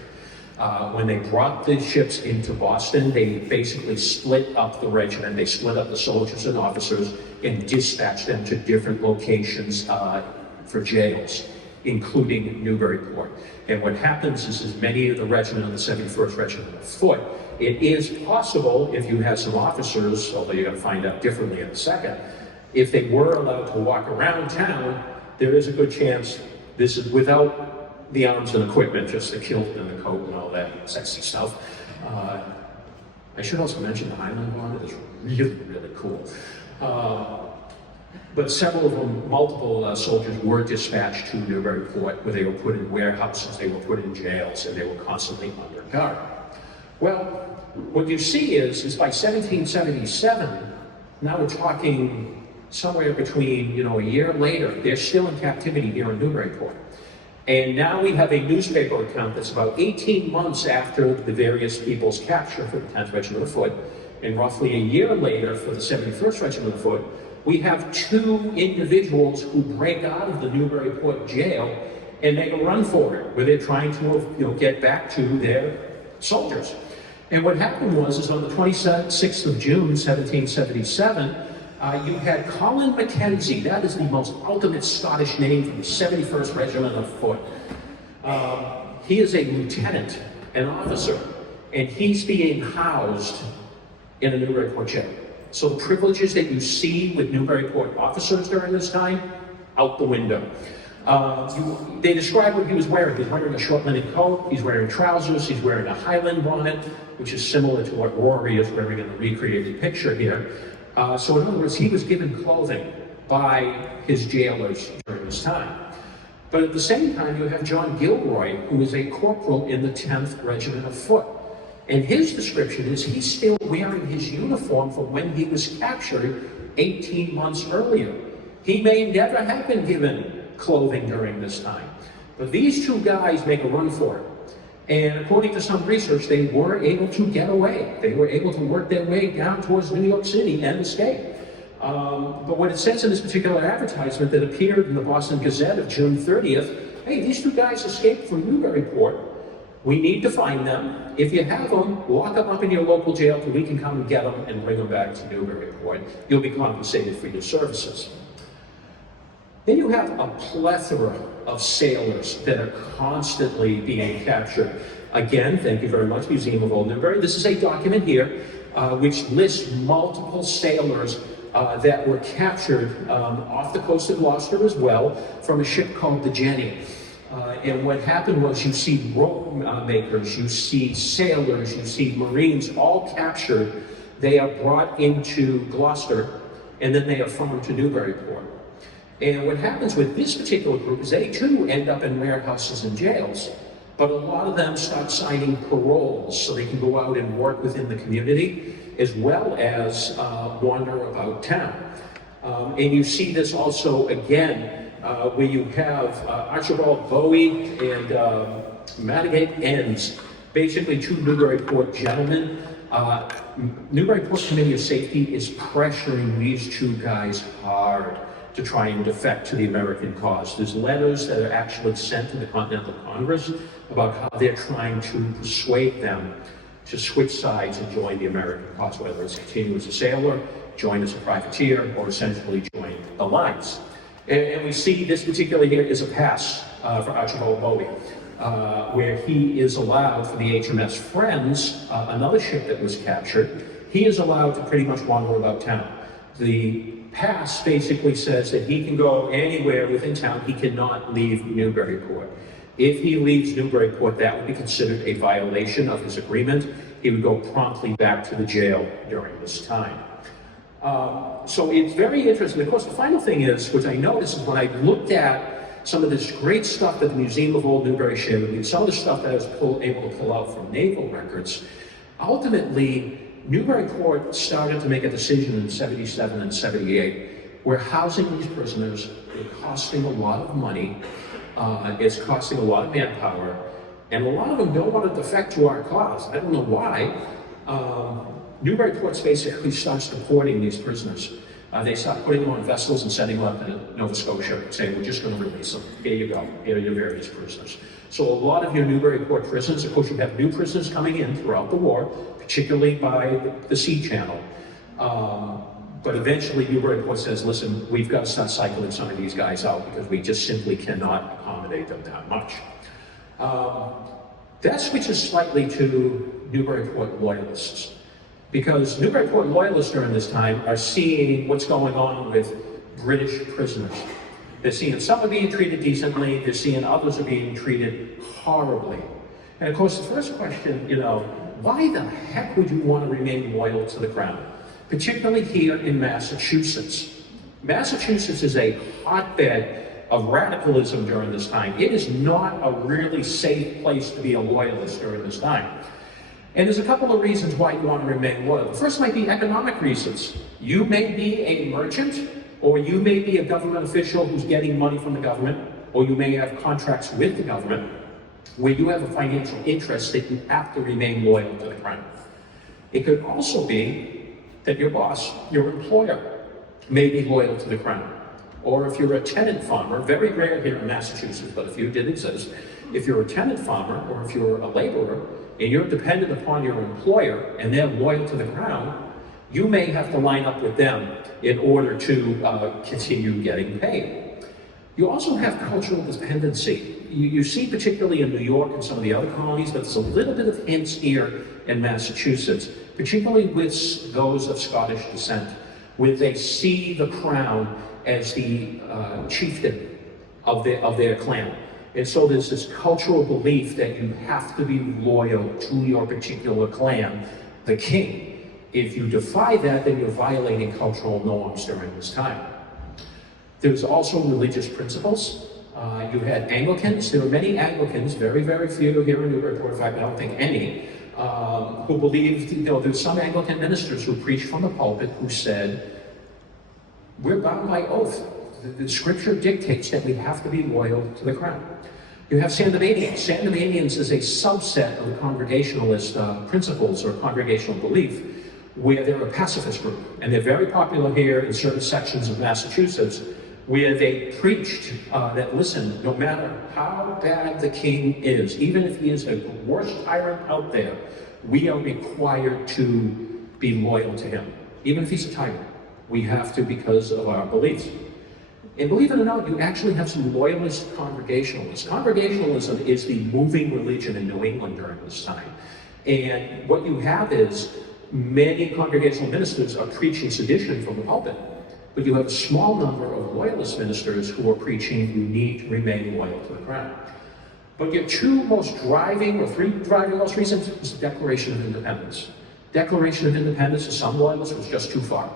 When they brought the ships into Boston, they basically split up the regiment. They split up the soldiers and officers and dispatched them to different locations for jails, including Newburyport. And what happens is many of the regiment of the 71st Regiment of Foot, it is possible, if you have some officers, although you're going to find out differently in a second, if they were allowed to walk around town, there is a good chance, this is without the arms and equipment, just the kilt and the coat and all that sexy stuff. I should also mention the Highland one is really, really cool. But several of them, multiple soldiers were dispatched to Newburyport, where they were put in warehouses, they were put in jails, and they were constantly under guard. Well, what you see is by 1777, now we're talking somewhere between, a year later, they're still in captivity here in Newburyport. And now we have a newspaper account that's about 18 months after the various people's capture for the 10th Regiment of Foot, and roughly a year later for the 71st Regiment of Foot, we have two individuals who break out of the Newburyport jail and make a run for it, where they're trying to get back to their soldiers. And what happened was on the 26th of June, 1777, you had Colin Mackenzie. That is the most ultimate Scottish name from the 71st Regiment of Foot. He is a lieutenant, an officer, and he's being housed in a Newburyport jail. So the privileges that you see with Newburyport officers during this time, out the window. They describe what he was wearing. He's wearing a short linen coat, he's wearing trousers, he's wearing a Highland bonnet, which is similar to what Rory is wearing in the recreated picture here. So in other words, he was given clothing by his jailers during this time. But at the same time, you have John Gilroy, who is a corporal in the 10th Regiment of Foot. And his description is he's still wearing his uniform from when he was captured 18 months earlier. He may never have been given clothing during this time. But these two guys make a run for it. And according to some research, they were able to get away. They were able to work their way down towards New York City and escape. But what it says in this particular advertisement that appeared in the Boston Gazette of June 30th, hey, these two guys escaped from Newburyport. We need to find them. If you have them, lock them up in your local jail till we can come and get them and bring them back to Newburyport. You'll be compensated for your services. Then you have a plethora of sailors that are constantly being captured. Again, thank you very much, Museum of Old Newbury. This is a document here which lists multiple sailors that were captured off the coast of Gloucester as well from a ship called the Jenny. And what happened was you see rope makers, you see sailors, you see Marines all captured. They are brought into Gloucester and then they are flown to Newburyport. And what happens with this particular group is they too end up in warehouses and jails, but a lot of them start signing paroles so they can go out and work within the community as well as wander about town. And you see this also again where you have Archibald Bowie and Madigan Enns, basically two Newburyport gentlemen. Newburyport Committee of Safety is pressuring these two guys hard to try and defect to the American cause. There's letters that are actually sent to the Continental Congress about how they're trying to persuade them to switch sides and join the American cause, whether it's continue as a sailor, join as a privateer, or essentially join the lines. And we see this particular here is a pass for Archibald Bowie, where he is allowed for the HMS Friends, another ship that was captured, he is allowed to pretty much wander about town. The pass basically says that he can go anywhere within town, he cannot leave Newburyport. If he leaves Newburyport, that would be considered a violation of his agreement. He would go promptly back to the jail during this time. So it's very interesting. Of course, the final thing is, which I noticed is when I looked at some of this great stuff that the Museum of Old Newbury shared with me, some of the stuff that I was able to pull out from naval records, ultimately, Newburyport started to make a decision in 77 and 78. We're housing these prisoners, they're costing a lot of money, it's costing a lot of manpower, and a lot of them don't want to defect to our cause. I don't know why. Newburyport basically starts deporting these prisoners. They start putting them on vessels and sending them up to Nova Scotia and saying, we're just going to release them. Here you go. Here are your various prisoners. So a lot of your Newburyport prisons, of course, you have new prisoners coming in throughout the war, particularly by the sea channel. But eventually Newburyport says, listen, we've got to start cycling some of these guys out because we just simply cannot accommodate them that much. That switches slightly to Newburyport Loyalists. Because Newburyport Loyalists during this time are seeing what's going on with British prisoners. They're seeing some are being treated decently, they're seeing others are being treated horribly. And of course, the first question, why the heck would you want to remain loyal to the crown? Particularly here in Massachusetts. Massachusetts is a hotbed of radicalism during this time. It is not a really safe place to be a loyalist during this time. And there's a couple of reasons why you want to remain loyal. The first might be economic reasons. You may be a merchant, or you may be a government official who's getting money from the government, or you may have contracts with the government where you have a financial interest that you have to remain loyal to the crown. It could also be that your boss, your employer, may be loyal to the crown. Or if you're a tenant farmer, very rare here in Massachusetts, but a few did exist. If you're a tenant farmer, or if you're a laborer, and you're dependent upon your employer, and they're loyal to the crown, you may have to line up with them in order to continue getting paid. You also have cultural dependency. you see particularly in New York and some of the other colonies, but there's a little bit of hints here in Massachusetts, particularly with those of Scottish descent, where they see the crown as the chieftain of their clan. And so there's this cultural belief that you have to be loyal to your particular clan, the king. If you defy that, then you're violating cultural norms during this time. There's also religious principles. You had Anglicans. There were many Anglicans, very, very few here in Newburyport, in fact, I don't think any, who believed, there's some Anglican ministers who preached from the pulpit who said, we're bound by oath. The scripture dictates that we have to be loyal to the crown. You have Sandemanians. Sandemanians is a subset of the Congregationalist principles or congregational belief, where they're a pacifist group. And they're very popular here in certain sections of Massachusetts, where they preached that, listen, no matter how bad the king is, even if he is the worst tyrant out there, we are required to be loyal to him. Even if he's a tyrant, we have to because of our beliefs. And believe it or not, you actually have some loyalist Congregationalists. Congregationalism is the moving religion in New England during this time. And what you have is many congregational ministers are preaching sedition from the pulpit, but you have a small number of loyalist ministers who are preaching you need to remain loyal to the crown. But your two most driving, or three driving most reasons, is the Declaration of Independence. Declaration of Independence to some loyalists was just too far.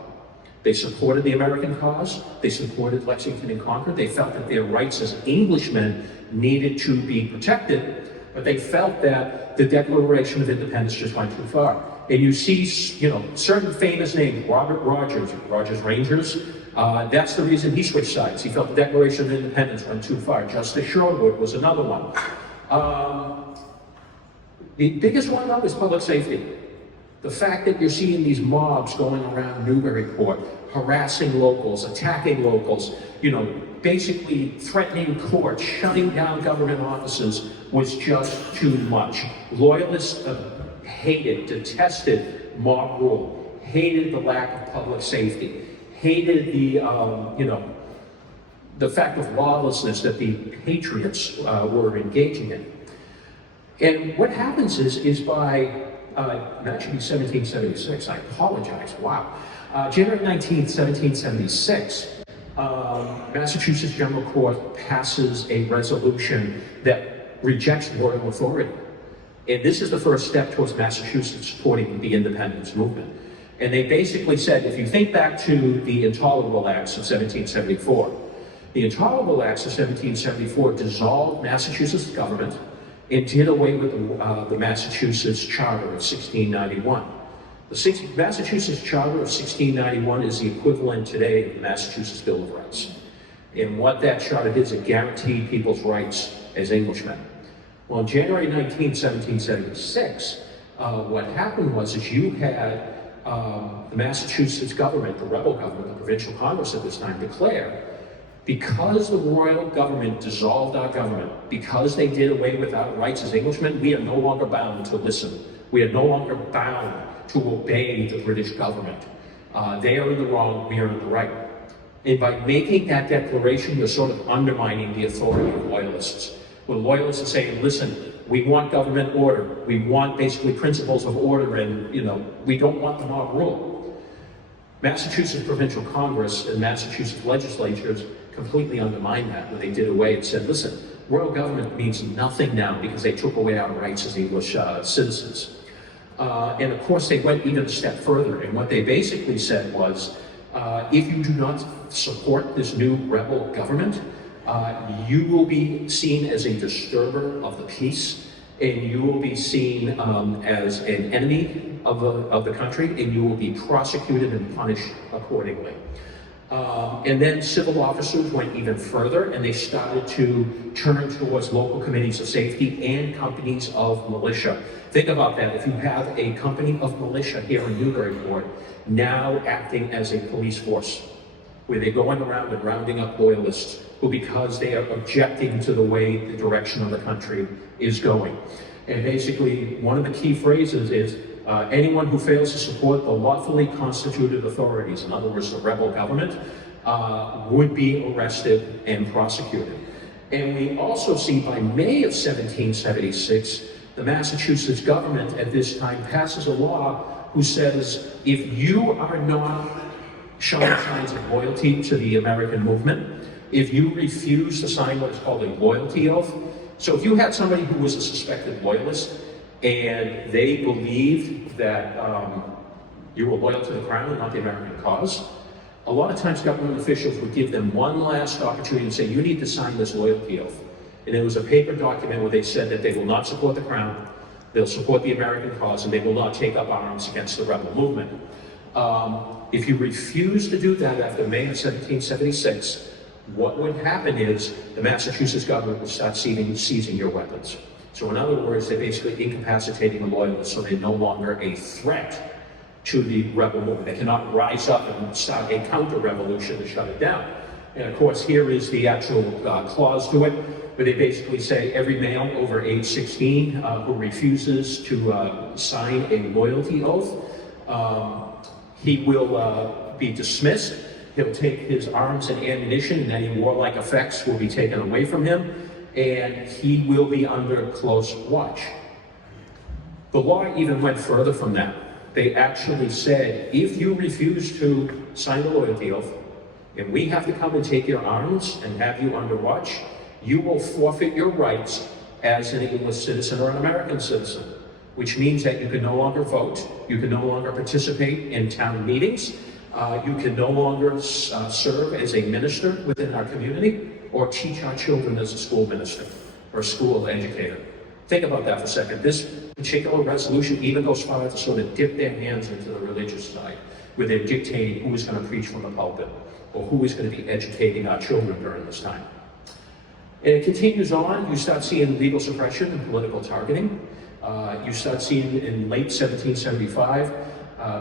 They supported the American cause, they supported Lexington and Concord, they felt that their rights as Englishmen needed to be protected, but they felt that the Declaration of Independence just went too far. And you see, certain famous names, Robert Rogers, Rogers Rangers, that's the reason he switched sides. He felt the Declaration of Independence went too far. Justice Sherwood was another one. The biggest one, though, is public safety. The fact that you're seeing these mobs going around Newburyport, harassing locals, attacking locals, basically threatening courts, shutting down government offices was just too much. Loyalists hated, detested mob rule, hated the lack of public safety, hated the fact of lawlessness that the patriots were engaging in. And what happens is by that should be 1776, I apologize, wow. January 19th, 1776, Massachusetts General Court passes a resolution that rejects royal authority. And this is the first step towards Massachusetts supporting the independence movement. And they basically said, if you think back to the Intolerable Acts of 1774, the Intolerable Acts of 1774 dissolved Massachusetts government and did away with the Massachusetts Charter of 1691. The Massachusetts Charter of 1691 is the equivalent today of the Massachusetts Bill of Rights. And what that charter did is it guaranteed people's rights as Englishmen. Well, on January 19, 1776, what happened was you had the Massachusetts government, the rebel government, the provincial Congress at this time, declare, because the royal government dissolved our government, because they did away with our rights as Englishmen, we are no longer bound to listen. We are no longer bound to obey the British government. They are in the wrong, we are in the right. And by making that declaration, you're sort of undermining the authority of loyalists. Well, loyalists are saying, listen, we want government order. We want basically principles of order, and we don't want the mob rule. Massachusetts Provincial Congress and Massachusetts legislatures completely undermined that when they did away and said, listen, royal government means nothing now because they took away our rights as English citizens. And of course, they went even a step further. And what they basically said was, if you do not support this new rebel government, you will be seen as a disturber of the peace, and you will be seen as an enemy of the country, and you will be prosecuted and punished accordingly. And then civil officers went even further, and they started to turn towards local committees of safety and companies of militia. Think about that. If you have a company of militia here in Newburyport now acting as a police force, where they're going around and rounding up loyalists who, because they are objecting to the way the direction of the country is going. And basically, one of the key phrases is, anyone who fails to support the lawfully constituted authorities, in other words, the rebel government, would be arrested and prosecuted. And we also see by May of 1776, the Massachusetts government at this time passes a law who says, if you are not showing signs of loyalty to the American movement, if you refuse to sign what is called a loyalty oath, so if you had somebody who was a suspected loyalist and they believed that you were loyal to the crown and not the American cause, a lot of times government officials would give them one last opportunity to say, you need to sign this loyalty oath. And it was a paper document where they said that they will not support the crown, they'll support the American cause, and they will not take up arms against the rebel movement. If you refuse to do that after May of 1776, what would happen is the Massachusetts government would start seizing your weapons. So in other words, they're basically incapacitating the loyalists, so they're no longer a threat to the rebel movement. They cannot rise up and start a counter-revolution to shut it down. And of course, here is the actual clause to it, where they basically say every male over age 16 who refuses to sign a loyalty oath, he will be dismissed. He'll take his arms and ammunition, and any warlike effects will be taken away from him, and he will be under close watch. The law even went further from that. They actually said, if you refuse to sign the loyalty oath, and we have to come and take your arms and have you under watch, you will forfeit your rights as an English citizen or an American citizen, which means that you can no longer vote, you can no longer participate in town meetings, you can no longer serve as a minister within our community or teach our children as a school minister or a school educator. Think about that for a second. This particular resolution even goes far to sort of dip their hands into the religious side, where they're dictating who is going to preach from the pulpit or who is going to be educating our children during this time. And it continues on. You start seeing legal suppression and political targeting. You start seeing in late 1775,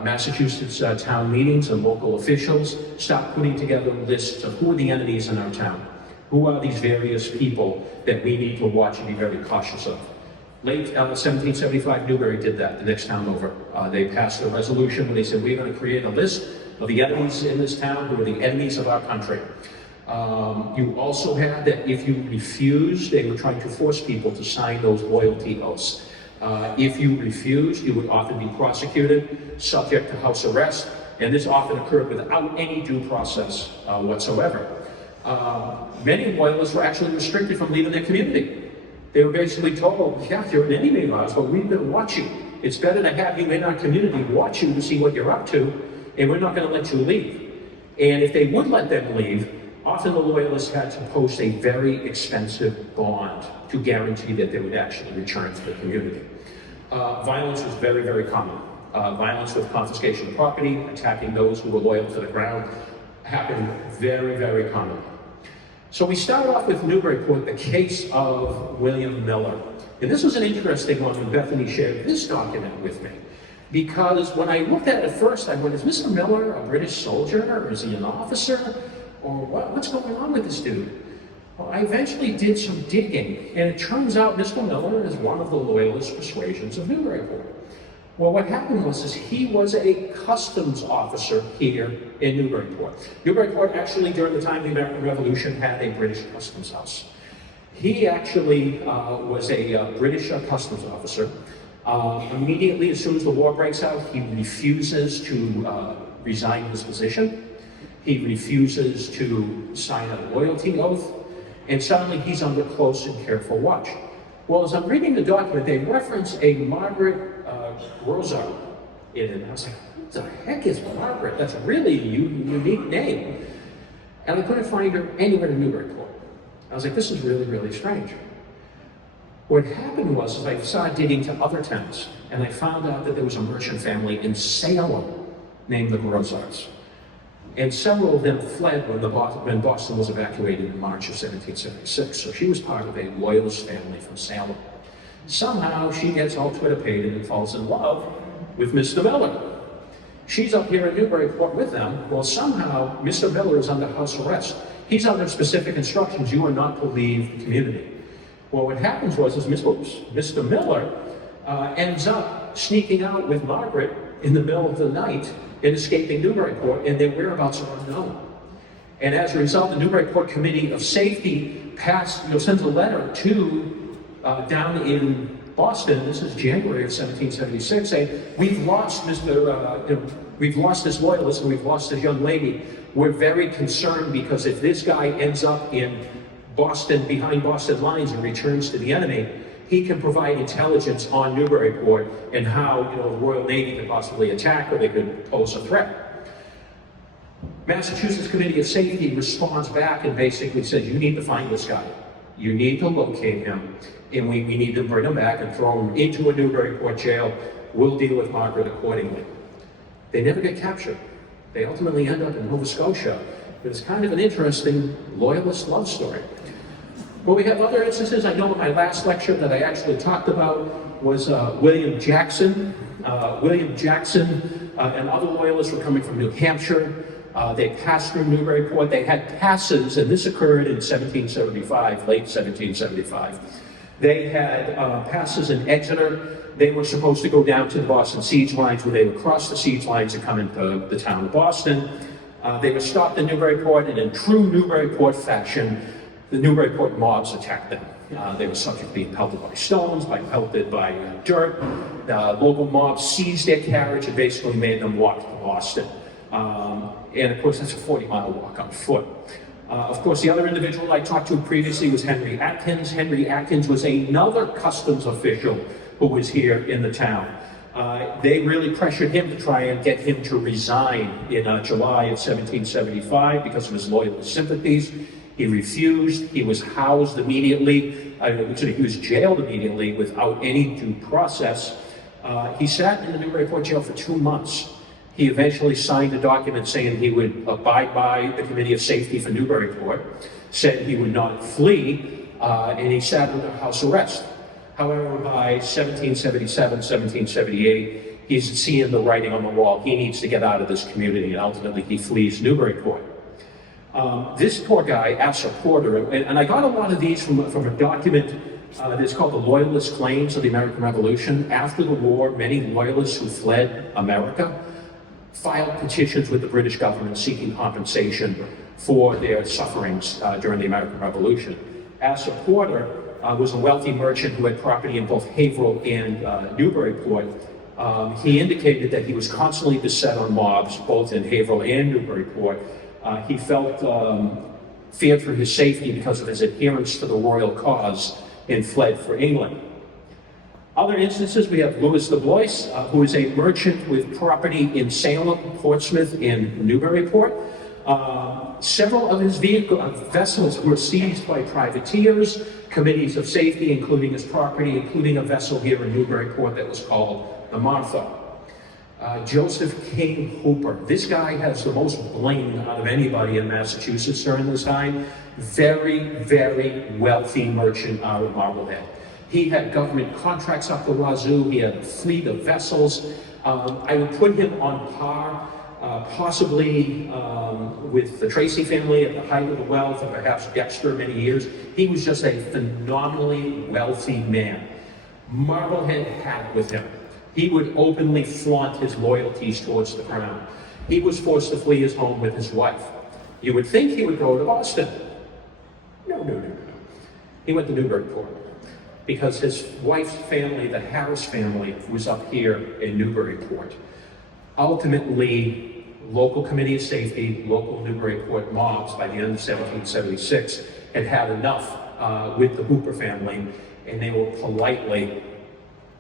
Massachusetts town meetings and local officials start putting together lists of who are the enemies in our town. Who are these various people that we need to watch and be very cautious of? Late 1775, Newbury did that, the next town over. They passed a resolution where they said, we're going to create a list of the enemies in this town who are the enemies of our country. You also had that if you refused, they were trying to force people to sign those loyalty oaths. If you refused, you would often be prosecuted, subject to house arrest, and this often occurred without any due process whatsoever. Many loyalists were actually restricted from leaving their community. They were basically told, yeah, you're an enemy of ours, but we're going to watch you. It's better to have you in our community, watch you to see what you're up to, and we're not going to let you leave. And if they would let them leave, often the loyalists had to post a very expensive bond to guarantee that they would actually return to the community. Violence was very, very common. Violence with confiscation of property, attacking those who were loyal to the crown, happened very, very commonly. So we start off with Newburyport, the case of William Miller. And this was an interesting one when Bethany shared this document with me. Because when I looked at it first, I went, is Mr. Miller a British soldier, or is he an officer? Or what's going on with this dude? Well, I eventually did some digging, and it turns out Mr. Miller is one of the loyalist persuasions of Newburyport. Well, what happened was he was a customs officer here in Newburyport. Newburyport actually, during the time of the American Revolution, had a British customs house. He actually was a British customs officer. Immediately, as soon as the war breaks out, he refuses to resign his position. He refuses to sign a loyalty oath, and suddenly he's under close and careful watch. Well, as I'm reading the document, they reference a Margaret Grosart in it. And I was like, what the heck is Margaret? That's a really unique name. And I couldn't find her anywhere in Newburyport. I was like, this is really, really strange. What happened was I started digging to other towns, and I found out that there was a merchant family in Salem named the Grosarts. And several of them fled when Boston was evacuated in March of 1776. So she was part of a loyalist family from Salem. Somehow she gets all Twitter-pated and falls in love with Mr. Miller. She's up here in Newburyport with them. Well, somehow Mr. Miller is under house arrest. He's under specific instructions. You are not to leave the community. Well, what happens was Mr. Miller ends up sneaking out with Margaret in the middle of the night and escaping Newburyport, and their whereabouts are unknown. And as a result, the Newburyport Committee of Safety sends a letter to down in Boston. This is January of 1776, saying, we've lost we've lost this loyalist and we've lost this young lady. We're very concerned because if this guy ends up in Boston, behind Boston lines, and returns to the enemy, he can provide intelligence on Newburyport and how the Royal Navy could possibly attack or they could pose a threat. Massachusetts Committee of Safety responds back and basically says, you need to find this guy. You need to locate him, and we need to bring him back and throw him into a Newburyport jail. We'll deal with Margaret accordingly. They never get captured. They ultimately end up in Nova Scotia. But it's kind of an interesting Loyalist love story. But we have other instances. I know in my last lecture that I actually talked about was William Jackson. William Jackson and other Loyalists were coming from New Hampshire. They passed through Newburyport. They had passes, and this occurred in 1775, late 1775. They had passes in Exeter. They were supposed to go down to the Boston siege lines, where they would cross the siege lines and come into the town of Boston. They were stopped in Newburyport, and in true Newburyport fashion, the Newburyport mobs attacked them. They were subject to being pelted by stones, pelted by dirt. Local mobs seized their carriage and basically made them walk to Boston. And of course, that's a 40-mile walk on foot. Of course, the other individual I talked to previously was Henry Atkins. Henry Atkins was another customs official who was here in the town. They really pressured him to try and get him to resign in July of 1775 because of his Loyalist sympathies. He refused. He was housed immediately. He was jailed immediately without any due process. He sat in the Newburyport jail for 2 months. He eventually signed a document saying he would abide by the Committee of Safety for Newburyport, said he would not flee, and he sat under house arrest. However, by 1777, 1778, he's seeing the writing on the wall. He needs to get out of this community, and ultimately he flees Newburyport. This poor guy, Asa Porter, and I got a lot of these from a document that's called the Loyalist Claims of the American Revolution. After the war, many Loyalists who fled America filed petitions with the British government seeking compensation for their sufferings during the American Revolution. Asa Porter was a wealthy merchant who had property in both Haverhill and Newburyport. He indicated that he was constantly beset on mobs, both in Haverhill and Newburyport. He felt feared for his safety because of his adherence to the royal cause and fled for England. Other instances, we have Louis de Blois, who is a merchant with property in Salem, Portsmouth, and Newburyport. Several of his vessels were seized by privateers, committees of safety, including his property, including a vessel here in Newburyport that was called the Martha. Joseph King Hooper. This guy has the most bling out of anybody in Massachusetts during this time. Very, very wealthy merchant out of Marblehead. He had government contracts up the wazoo. He had a fleet of vessels. I would put him on par, possibly with the Tracy family at the height of the wealth, or perhaps Dexter many years. He was just a phenomenally wealthy man. Marblehead had with him. He would openly flaunt his loyalties towards the crown. He was forced to flee his home with his wife. You would think he would go to Boston. No. He went to Newburyport because his wife's family, the Harris family, was up here in Newburyport. Ultimately, local committee of safety, local Newburyport mobs by the end of 1776 had had enough with the Hooper family, and they were politely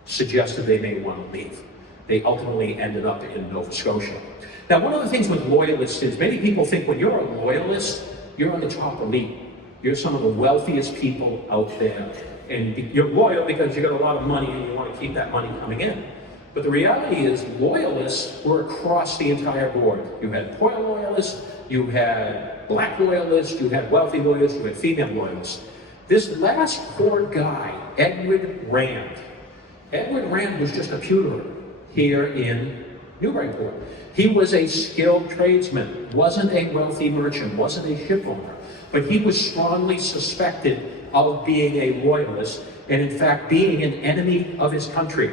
suggested they may want to leave. They ultimately ended up in Nova Scotia. Now, one of the things with Loyalists is many people think when you're a Loyalist, you're on the top elite. You're some of the wealthiest people out there. And you're loyal because you got a lot of money and you want to keep that money coming in. But the reality is Loyalists were across the entire board. You had poor Loyalists, you had black Loyalists, you had wealthy Loyalists, you had female Loyalists. This last poor guy, Edward Rand was just a pewterer here in Newburyport. He was a skilled tradesman, wasn't a wealthy merchant, wasn't a shipowner, but he was strongly suspected of being a Loyalist and in fact being an enemy of his country.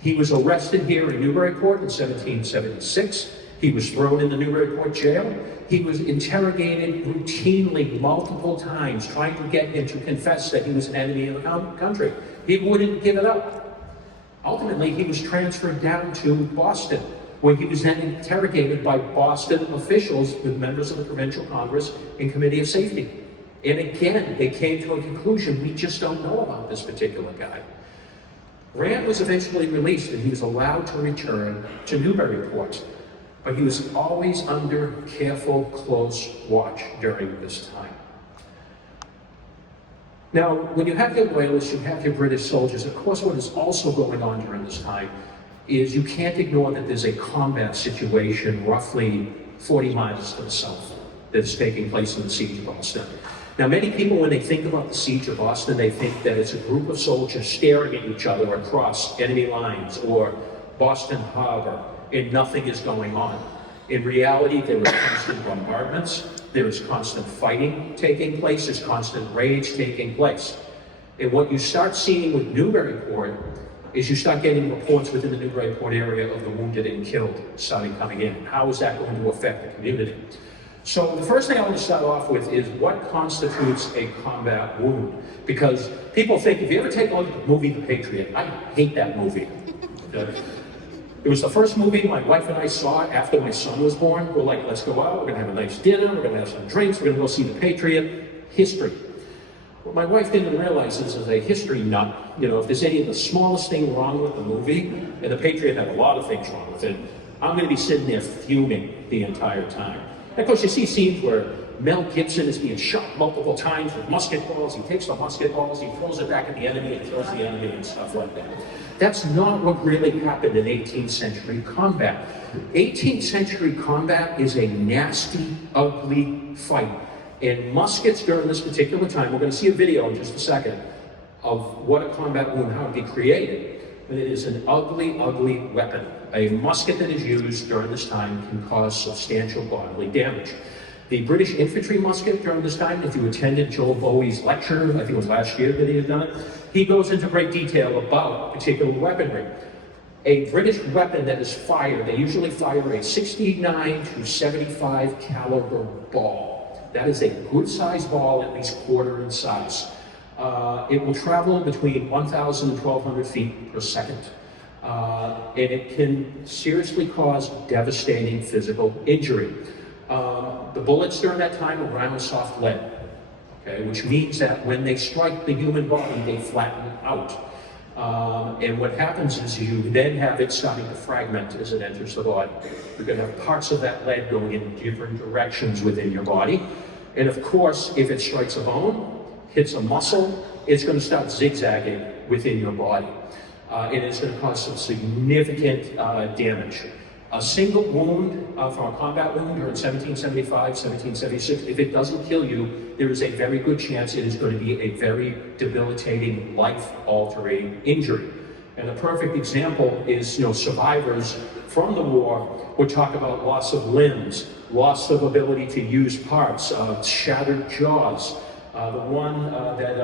He was arrested here in Newburyport in 1776. He was thrown in the Newburyport jail. He was interrogated routinely multiple times, trying to get him to confess that he was an enemy of the country. He wouldn't give it up. Ultimately, he was transferred down to Boston, where he was then interrogated by Boston officials with members of the Provincial Congress and Committee of Safety. And again, they came to a conclusion, we just don't know about this particular guy. Rand was eventually released and he was allowed to return to Newburyport, but he was always under careful, close watch during this time. Now, when you have your Loyalists, you have your British soldiers, of course what is also going on during this time is you can't ignore that there's a combat situation roughly 40 miles to the south that's taking place in the siege of Boston. Now, many people, when they think about the siege of Boston, they think that it's a group of soldiers staring at each other across enemy lines or Boston Harbor, and nothing is going on. In reality, there is constant bombardments, there is constant fighting taking place, there's constant rage taking place. And what you start seeing with Newburyport is you start getting reports within the Newburyport area of the wounded and killed starting coming in. How is that going to affect the community? So the first thing I want to start off with is what constitutes a combat wound? Because people think, if you ever take a look at the movie The Patriot, I hate that movie. Okay? It was the first movie my wife and I saw after my son was born. We're like, let's go out, we're gonna have a nice dinner, we're gonna have some drinks, we're gonna go see The Patriot. History. What my wife didn't realize is, as a history nut, you know, if there's any of the smallest thing wrong with the movie, and The Patriot had a lot of things wrong with it, I'm gonna be sitting there fuming the entire time. And of course, you see scenes where Mel Gibson is being shot multiple times with musket balls. He takes the musket balls, he throws it back at the enemy and kills the enemy and stuff like that. That's not what really happened in 18th century combat. 18th century combat is a nasty, ugly fight. And muskets during this particular time, we're going to see a video in just a second of what a combat wound, how it be created. But it is an ugly, ugly weapon. A musket that is used during this time can cause substantial bodily damage. The British infantry musket during this time, if you attended Joel Bowie's lecture, I think it was last year that he had done it, he goes into great detail about particular weaponry. A British weapon that is fired, they usually fire a 69 to 75 caliber ball. That is a good sized ball, at least quarter in size. It will travel between 1,000 and 1,200 feet per second. And it can seriously cause devastating physical injury. The bullets during that time are ground soft lead, okay, which means that when they strike the human body, they flatten out. And what happens is you then have it starting to fragment as it enters the body. You're going to have parts of that lead going in different directions within your body. And of course, if it strikes a bone, hits a muscle, it's going to start zigzagging within your body. And it's going to cause some significant damage. A single wound from a combat wound during 1775, 1776, if it doesn't kill you, there is a very good chance it is going to be a very debilitating, life-altering injury. And a perfect example is, you know, survivors from the war would talk about loss of limbs, loss of ability to use parts, shattered jaws. The one that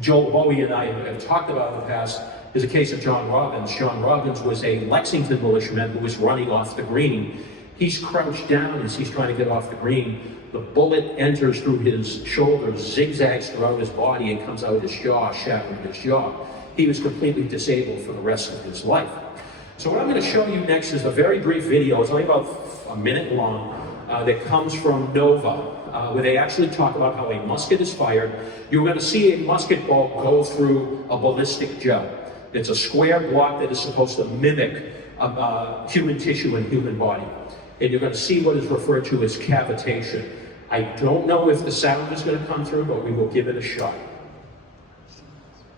Joel Bowie and I have talked about in the past is a case of John Robbins. John Robbins was a Lexington militiaman who was running off the green. He's crouched down as he's trying to get off the green. The bullet enters through his shoulders, zigzags throughout his body, and comes out his jaw, shattering his jaw. He was completely disabled for the rest of his life. So what I'm going to show you next is a very brief video. It's only about a minute long, that comes from Nova, where they actually talk about how a musket is fired. You're going to see a musket ball go through a ballistic gel. It's a square block that is supposed to mimic human tissue and human body. And you're going to see what is referred to as cavitation. I don't know if the sound is going to come through, but we will give it a shot.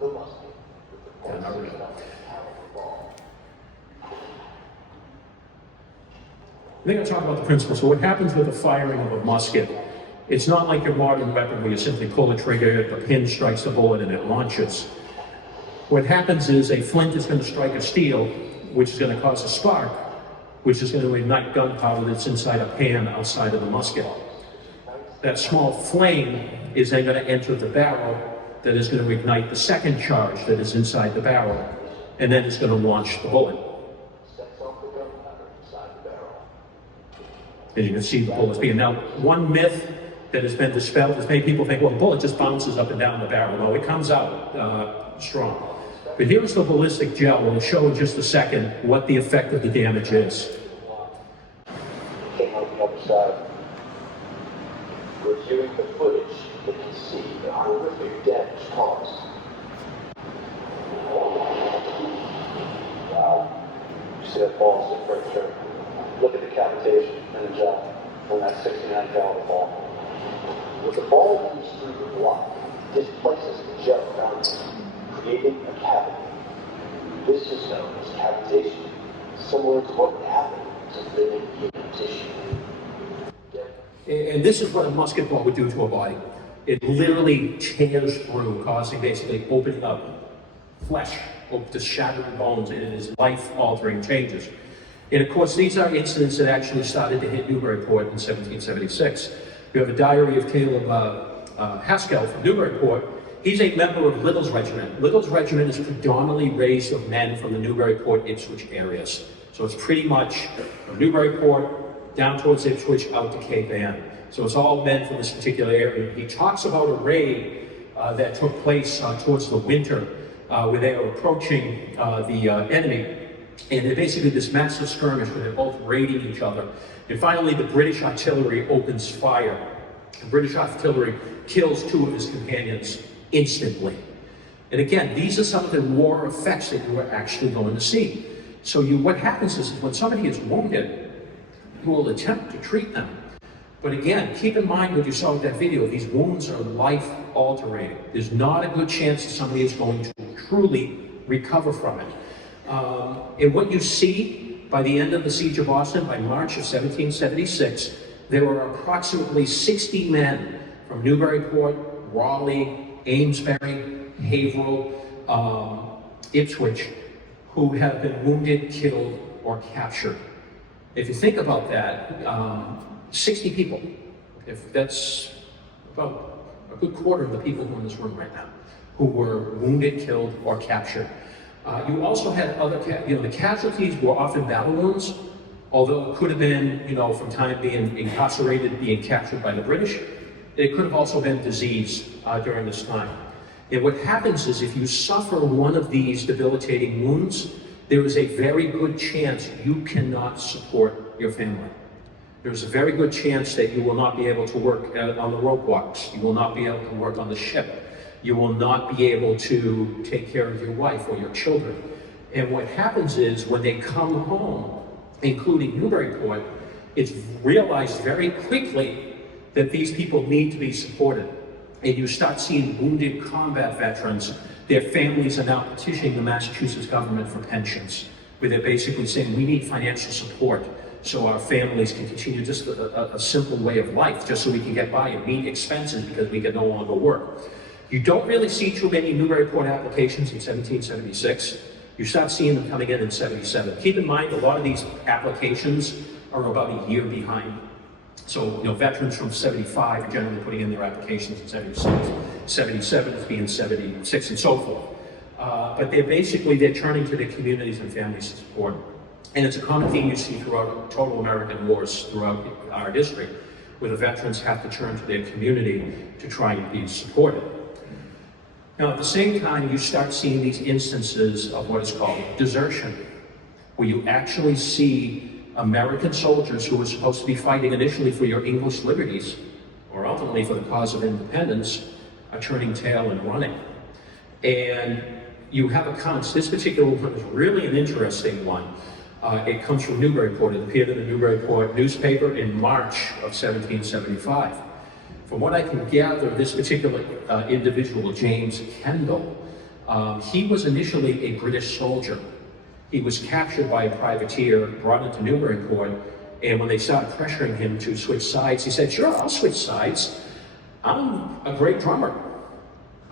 I'm going to talk about the principle. So what happens with the firing of a musket, it's not like your modern weapon where you simply pull the trigger, the pin strikes the bullet, and it launches. What happens is a flint is going to strike a steel, which is going to cause a spark, which is going to ignite gunpowder that's inside a pan outside of the musket. That small flame is then going to enter the barrel that is going to ignite the second charge that is inside the barrel, and then it's going to launch the bullet. As you can see, the bullets being. Now, one myth that has been dispelled is many people think, well, the bullet just bounces up and down the barrel. No, it comes out strong. But here's the ballistic gel. We'll show in just a second what the effect of the damage is. Came out the other side. Reviewing the footage, you can see the horrific damage caused. Wow. You see that ball stick right there. Look at the cavitation in the jaw from that 69 caliber ball. When the ball moves through the blood, it displaces the gel around it, creating a cavity. This is known as cavitation, similar to what would happen to living human tissue. And this is what a musket ball would do to a body. It literally tears through, causing basically opening up flesh, to shattering bones, and it is life-altering changes. And of course, these are incidents that actually started to hit Newburyport in 1776. You have a diary of Caleb Haskell from Newburyport. He's a member of Little's Regiment. Little's Regiment is predominantly raised of men from the Newburyport, Ipswich areas. So it's pretty much from Newburyport down towards Ipswich out to Cape Ann. So it's all men from this particular area. He talks about a raid that took place towards the winter where they were approaching the enemy. And it basically this massive skirmish where they're both raiding each other. And finally, the British artillery opens fire. The British artillery kills two of his companions instantly. And again, these are some of the war effects that you are actually going to see. So what happens is when somebody is wounded, you will attempt to treat them. But again, keep in mind what you saw with that video, these wounds are life-altering. There's not a good chance that somebody is going to truly recover from it. And what you see by the end of the Siege of Boston, by March of 1776, there were approximately 60 men from Newburyport, Raleigh, Amesbury, Haverhill, Ipswich, who have been wounded, killed, or captured. If you think about that, 60 people, if that's about a good quarter of the people who are in this room right now, who were wounded, killed, or captured. You also had other, the casualties were often battle wounds, although it could have been, from time being incarcerated, being captured by the British. It could have also been disease during this time. And what happens is if you suffer one of these debilitating wounds, there is a very good chance you cannot support your family. There's a very good chance that you will not be able to work on the rope walks. You will not be able to work on the ship. You will not be able to take care of your wife or your children. And what happens is when they come home, including Newburyport, it's realized very quickly that these people need to be supported. And you start seeing wounded combat veterans, their families are now petitioning the Massachusetts government for pensions, where they're basically saying, we need financial support so our families can continue just a simple way of life, just so we can get by and meet expenses because we can no longer work. You don't really see too many Newburyport applications in 1776. You start seeing them coming in 77. Keep in mind, a lot of these applications are about a year behind. So, veterans from 75 are generally putting in their applications in 76. 77 is being 76 and so forth. But they're turning to their communities and families to support. And it's a common theme you see throughout total American wars throughout our history, where the veterans have to turn to their community to try and be supported. Now, at the same time, you start seeing these instances of what is called desertion, where you actually see American soldiers who were supposed to be fighting initially for your English liberties, or ultimately for the cause of independence, are turning tail and running. And you have accounts. This particular one is really an interesting one. It comes from Newburyport. It appeared in the Newburyport newspaper in March of 1775. From what I can gather, this particular individual, James Kendall, he was initially a British soldier. He was captured by a privateer, brought into Newburyport, and when they started pressuring him to switch sides, he said, sure, I'll switch sides. I'm a great drummer.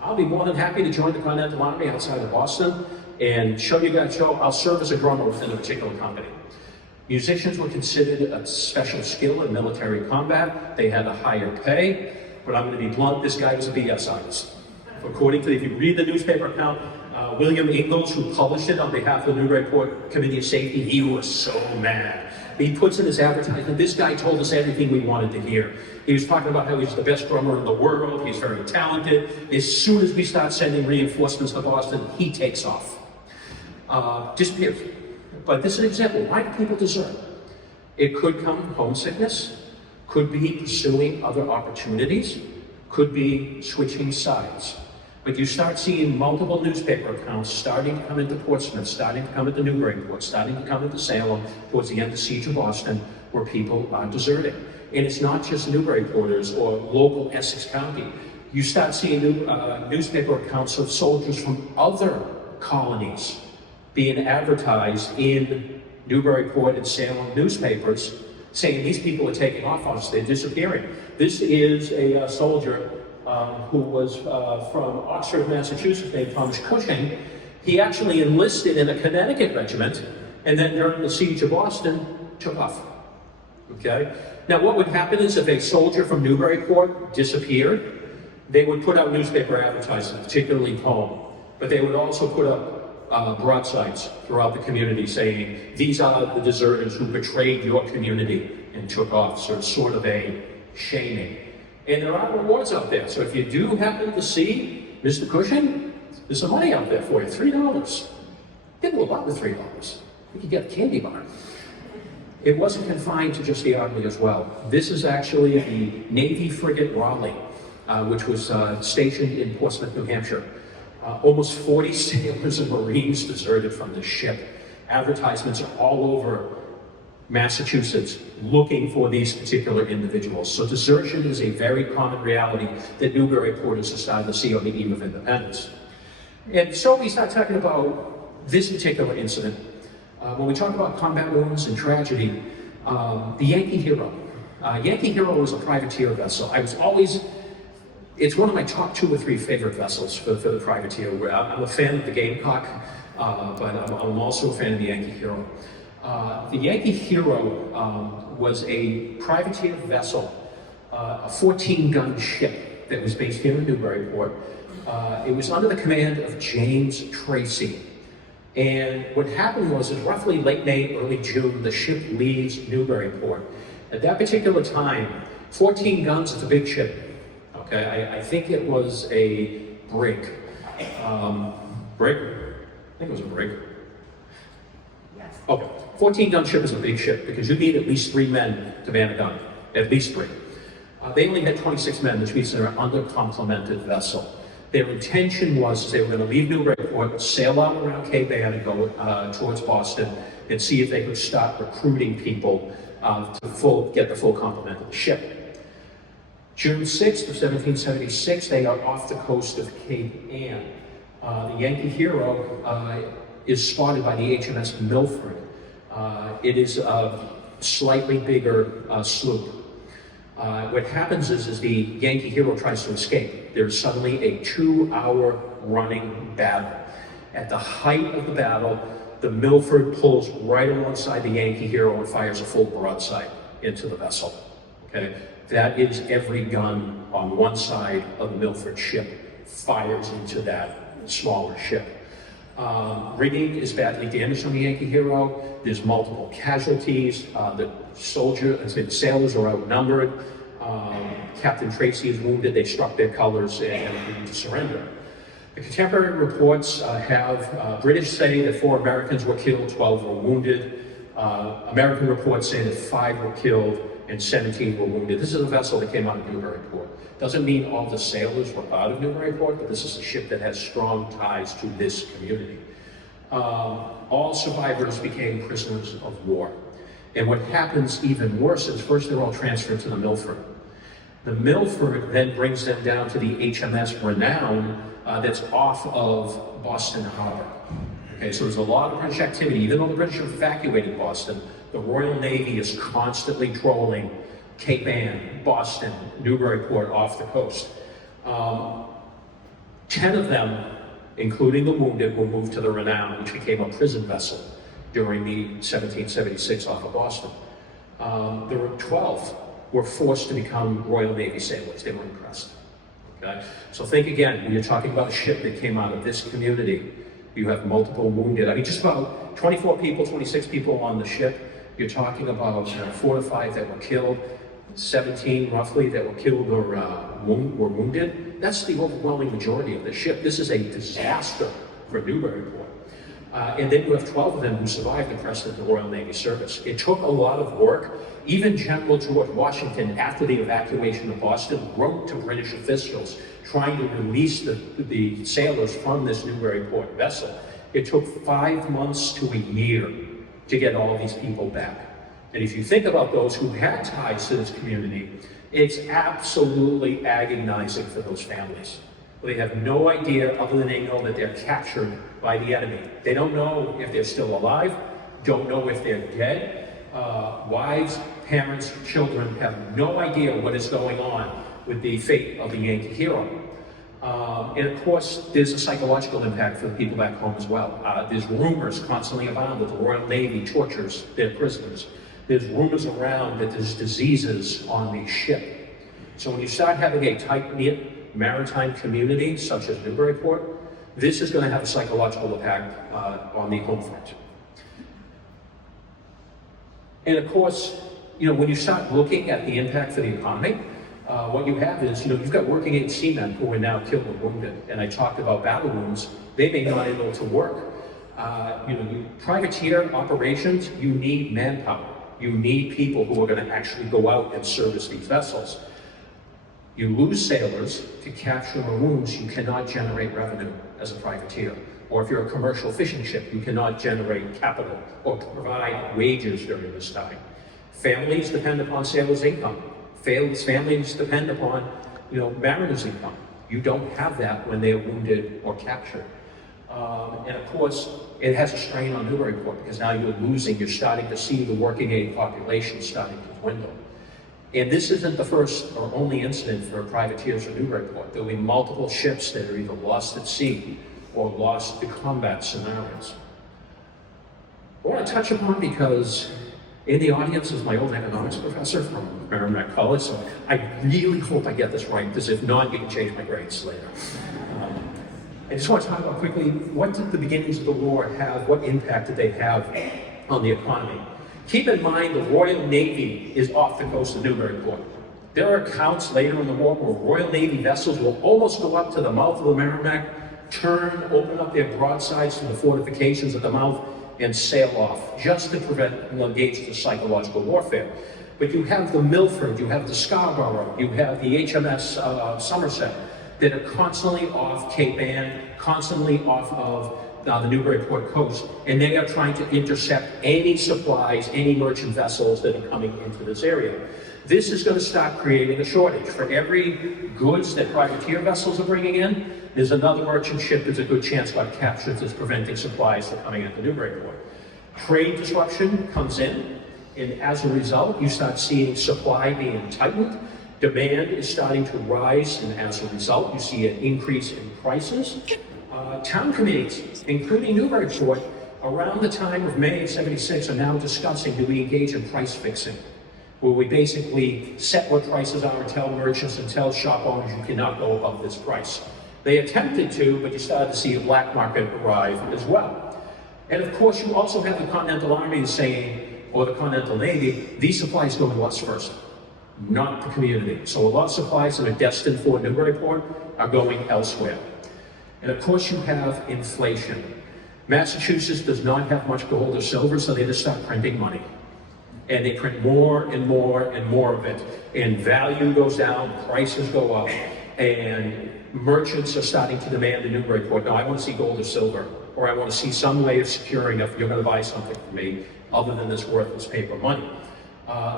I'll be more than happy to join the Continental Army outside of Boston and show you guys, I'll serve as a drummer within a particular company. Musicians were considered a special skill in military combat. They had a higher pay, but I'm going to be blunt, this guy was a BS artist. According to, if you read the newspaper account, William Ingalls, who published it on behalf of the Newburyport Committee of Safety, he was so mad. He puts in his advertisement, this guy told us everything we wanted to hear. He was talking about how he's the best drummer in the world, he's very talented. As soon as we start sending reinforcements to Boston, he takes off. Disappears. But this is an example. Why do people desert? It could come from homesickness, could be pursuing other opportunities, could be switching sides. But you start seeing multiple newspaper accounts starting to come into Portsmouth, starting to come into Newburyport, starting to come into Salem towards the end of the siege of Boston, where people are deserting. And it's not just Newburyporters or local Essex County. You start seeing newspaper accounts of soldiers from other colonies being advertised in Newburyport and Salem newspapers, saying these people are taking off on us, they're disappearing. This is a soldier who was from Oxford, Massachusetts, named Thomas Cushing. He actually enlisted in a Connecticut regiment, and then during the siege of Boston, took off. Okay? Now, what would happen is if a soldier from Newburyport disappeared, they would put out newspaper advertisements, particularly home, but they would also put up broadsides throughout the community saying, these are the deserters who betrayed your community and took off. So it's sort of a shaming. And there are rewards out there. So if you do happen to see Mr. Cushing, there's some money out there for you, $3. You can do a lot with $3. You can get a candy bar. It wasn't confined to just the Army as well. This is actually the Navy frigate Raleigh, which was stationed in Portsmouth, New Hampshire. Almost 40 sailors and Marines deserted from this ship. Advertisements are all over Massachusetts looking for these particular individuals. So desertion is a very common reality that Newburyporters are starting to see on the eve of independence. And so we start talking about this particular incident. When we talk about combat wounds and tragedy, the Yankee Hero. Yankee Hero was a privateer vessel. It's one of my top 2 or 3 favorite vessels for the privateer. I'm a fan of the Gamecock, but I'm also a fan of the Yankee Hero. The Yankee Hero was a privateer vessel, a 14-gun ship that was based here in Newburyport. It was under the command of James Tracy. And what happened was, in roughly late May, early June, the ship leaves Newburyport. At that particular time, 14 guns is a big ship. Okay, I think it was a brig. Brig? I think it was a brig. Yes. Okay, 14-gun ship is a big ship because you need at least 3 men to man a gun, at least 3. They only had 26 men, which means they're an under-complemented vessel. Their intention was they were going to leave Newburyport, sail out around Cape Ann and go towards Boston and see if they could start recruiting people to get the full complement of the ship. June 6th of 1776, they are off the coast of Cape Ann. The Yankee Hero is spotted by the HMS Milford. It is a slightly bigger sloop. What happens is the Yankee Hero tries to escape. There's suddenly a 2-hour running battle. At the height of the battle, the Milford pulls right alongside the Yankee Hero and fires a full broadside into the vessel. Okay? That is every gun on one side of the Milford ship fires into that smaller ship. Rigging is badly damaged on the Yankee Hero. There's multiple casualties. The sailors are outnumbered. Captain Tracy is wounded. They struck their colors and agreed to surrender. The contemporary reports have British say that 4 Americans were killed, 12 were wounded. American reports say that 5 were killed and 17 were wounded. This is a vessel that came out of Newburyport. Doesn't mean all the sailors were out of Newburyport, but this is a ship that has strong ties to this community. All survivors became prisoners of war. And what happens even worse is first they're all transferred to the Milford. The Milford then brings them down to the HMS Renown that's off of Boston Harbor. Okay, so there's a lot of British activity. Even though the British have evacuated Boston, the Royal Navy is constantly trolling Cape Ann, Boston, Newburyport off the coast. 10 of them, including the wounded, were moved to the Renown, which became a prison vessel during the 1776 off of Boston. There were 12 were forced to become Royal Navy sailors. They were impressed. Okay? So think again, when you're talking about a ship that came out of this community, You have multiple wounded. I mean, just about 24 people, 26 people on the ship. You're talking about 4 to 5 that were killed, 17 roughly that were killed or were wounded. That's the overwhelming majority of the ship. This is a disaster for Newburyport. And then you have 12 of them who survived and pressed into the Royal Navy service. It took a lot of work. Even General George Washington, after the evacuation of Boston, wrote to British officials trying to release the sailors from this Newburyport vessel. It took 5 months to a year to get all these people back. And if you think about those who had ties to this community, it's absolutely agonizing for those families. They have no idea, other than they know that they're captured by the enemy. They don't know if they're still alive, don't know if they're dead. Wives, parents, children have no idea what is going on with the fate of the Yankee hero. And of course, there's a psychological impact for the people back home as well. There's rumors constantly abound that the Royal Navy tortures their prisoners. There's rumors around that there's diseases on the ship. So when you start having a tight-knit maritime community such as Newburyport, this is going to have a psychological impact on the home front. And of course, when you start looking at the impact for the economy, what you have is, you've got working age seamen who are now killed or wounded. And I talked about battle wounds. They may not be able to work. Privateer operations, you need manpower. You need people who are going to actually go out and service these vessels. You lose sailors to capture maroons, you cannot generate revenue as a privateer. Or if you're a commercial fishing ship, you cannot generate capital or provide wages during this time. Families depend upon sailors' income. Families depend upon, mariners' income. You don't have that when they're wounded or captured. And of course, it has a strain on Newburyport because now you're starting to see the working age population starting to dwindle. And this isn't the first or only incident for privateers in Newburyport. There will be multiple ships that are either lost at sea or lost to combat scenarios. I want to touch upon, because in the audience is my old economics professor from Merrimack College, so I really hope I get this right, because if not, you can change my grades later. I just want to talk about quickly, what did the beginnings of the war have, what impact did they have on the economy? Keep in mind the Royal Navy is off the coast of Newburyport. There are accounts later in the war where Royal Navy vessels will almost go up to the mouth of the Merrimack, open up their broadsides to the fortifications at the mouth, and sail off, just to engage the psychological warfare. But you have the Milford, you have the Scarborough, you have the HMS Somerset, that are constantly off Cape Ann, constantly off of the Newburyport coast, and they are trying to intercept any supplies, any merchant vessels that are coming into this area. This is going to start creating a shortage. For every goods that privateer vessels are bringing in, there's another merchant ship there's a good chance got captured that's preventing supplies from coming into Newburyport. Trade disruption comes in, and as a result, you start seeing supply being tightened. Demand is starting to rise, and as a result, you see an increase in prices. Town committees, including Newburyport, around the time of May of '76, are now discussing, do we engage in price fixing, where we basically set what prices are and tell merchants and tell shop owners you cannot go above this price. They attempted to, but you started to see a black market arrive as well. And of course, you also have the Continental Army saying, or the Continental Navy, these supplies go to us first, not the community. So a lot of supplies that are destined for Newburyport are going elsewhere. And of course you have inflation. Massachusetts does not have much gold or silver, so they just start printing money. And they print more and more and more of it. And value goes down, prices go up, and merchants are starting to demand in Newburyport, no, I want to see gold or silver, or I want to see some way of securing if you're going to buy something from me other than this worthless paper money.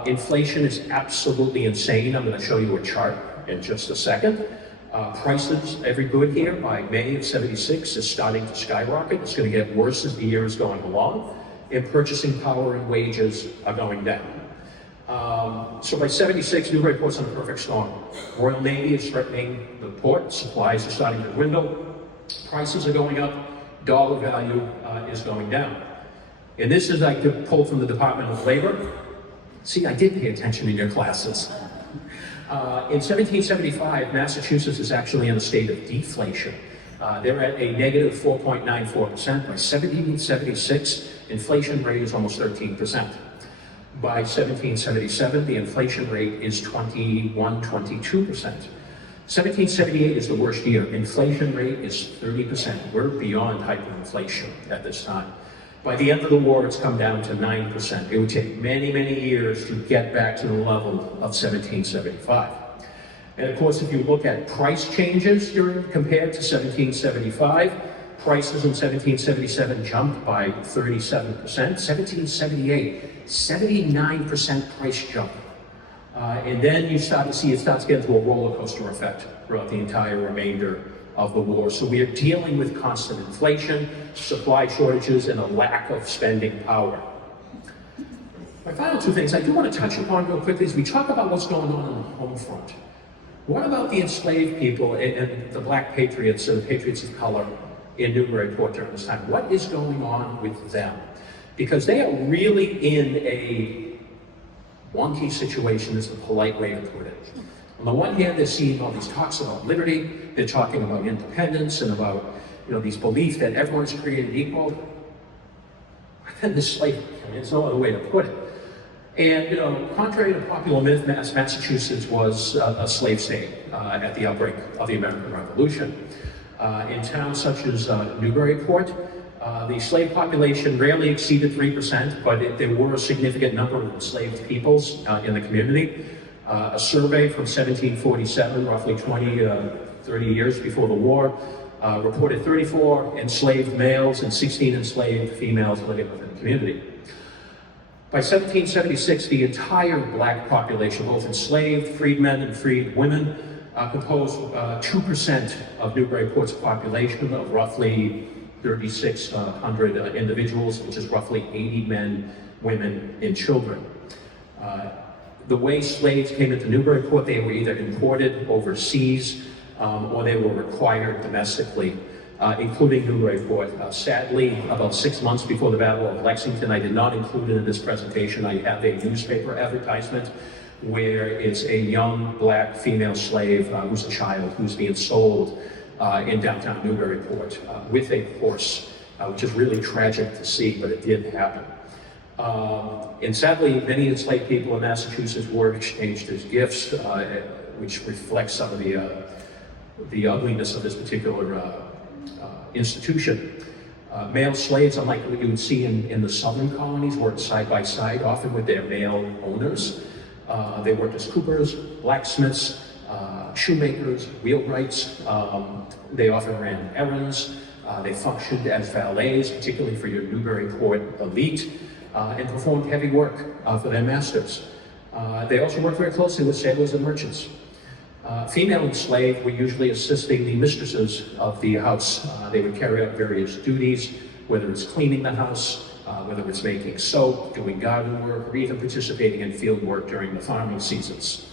Inflation is absolutely insane. I'm going to show you a chart in just a second. Prices, every good here by May of '76 is starting to skyrocket. It's going to get worse as the year is going along. And purchasing power and wages are going down. So by '76, Newburyport's in a perfect storm. Royal Navy is threatening the port. Supplies are starting to dwindle. Prices are going up. Dollar value is going down. And this is like pulled from the Department of Labor. See, I did pay attention in your classes. In 1775, Massachusetts is actually in a state of deflation. They're at a negative 4.94%. By 1776, inflation rate is almost 13%. By 1777, the inflation rate is 22%. 1778 is the worst year. Inflation rate is 30%. We're beyond hyperinflation at this time. By the end of the war, it's come down to 9%. It would take many, many years to get back to the level of 1775. And of course, if you look at price changes compared to 1775, prices in 1777 jumped by 37%. 1778, 79% price jump. And then you start to see it starts to get into a roller coaster effect throughout the entire remainder of the war. So we are dealing with constant inflation, supply shortages, and a lack of spending power. My final two things I do want to touch upon real quickly is we talk about what's going on the home front. What about the enslaved people and the black patriots and the patriots of color in Newburyport during this time? What is going on with them? Because they are really in a wonky situation, is the polite way to put it. On the one hand, they're seeing all these talks about liberty, they're talking about independence and about, these beliefs that everyone's created equal. But then there's slavery. There's no other way to put it. And, contrary to popular myth, Massachusetts was a slave state at the outbreak of the American Revolution. In towns such as Newburyport, the slave population rarely exceeded 3%, but there were a significant number of enslaved peoples in the community. A survey from 1747, roughly 30 years before the war, reported 34 enslaved males and 16 enslaved females living within the community. By 1776, the entire black population, both enslaved, freedmen, and freed women, composed 2% of Newburyport's population of roughly 3,600 individuals, which is roughly 80 men, women, and children. The way slaves came into Newburyport, they were either imported overseas or they were required domestically, including Newburyport. Sadly, about 6 months before the Battle of Lexington, I did not include it in this presentation. I have a newspaper advertisement where it's a young black female slave who's a child who's being sold in downtown Newburyport with a horse, which is really tragic to see, but it did happen. And sadly, many enslaved people in Massachusetts were exchanged as gifts, which reflects some of the ugliness of this particular institution. Male slaves, unlike what you would see in the southern colonies, worked side by side, often with their male owners. They worked as coopers, blacksmiths, shoemakers, wheelwrights. They often ran errands. They functioned as valets, particularly for your Newburyport elite, and performed heavy work for their masters. They also worked very closely with sailors and merchants. Female enslaved were usually assisting the mistresses of the house. They would carry out various duties, whether it's cleaning the house, whether it's making soap, doing garden work, or even participating in field work during the farming seasons.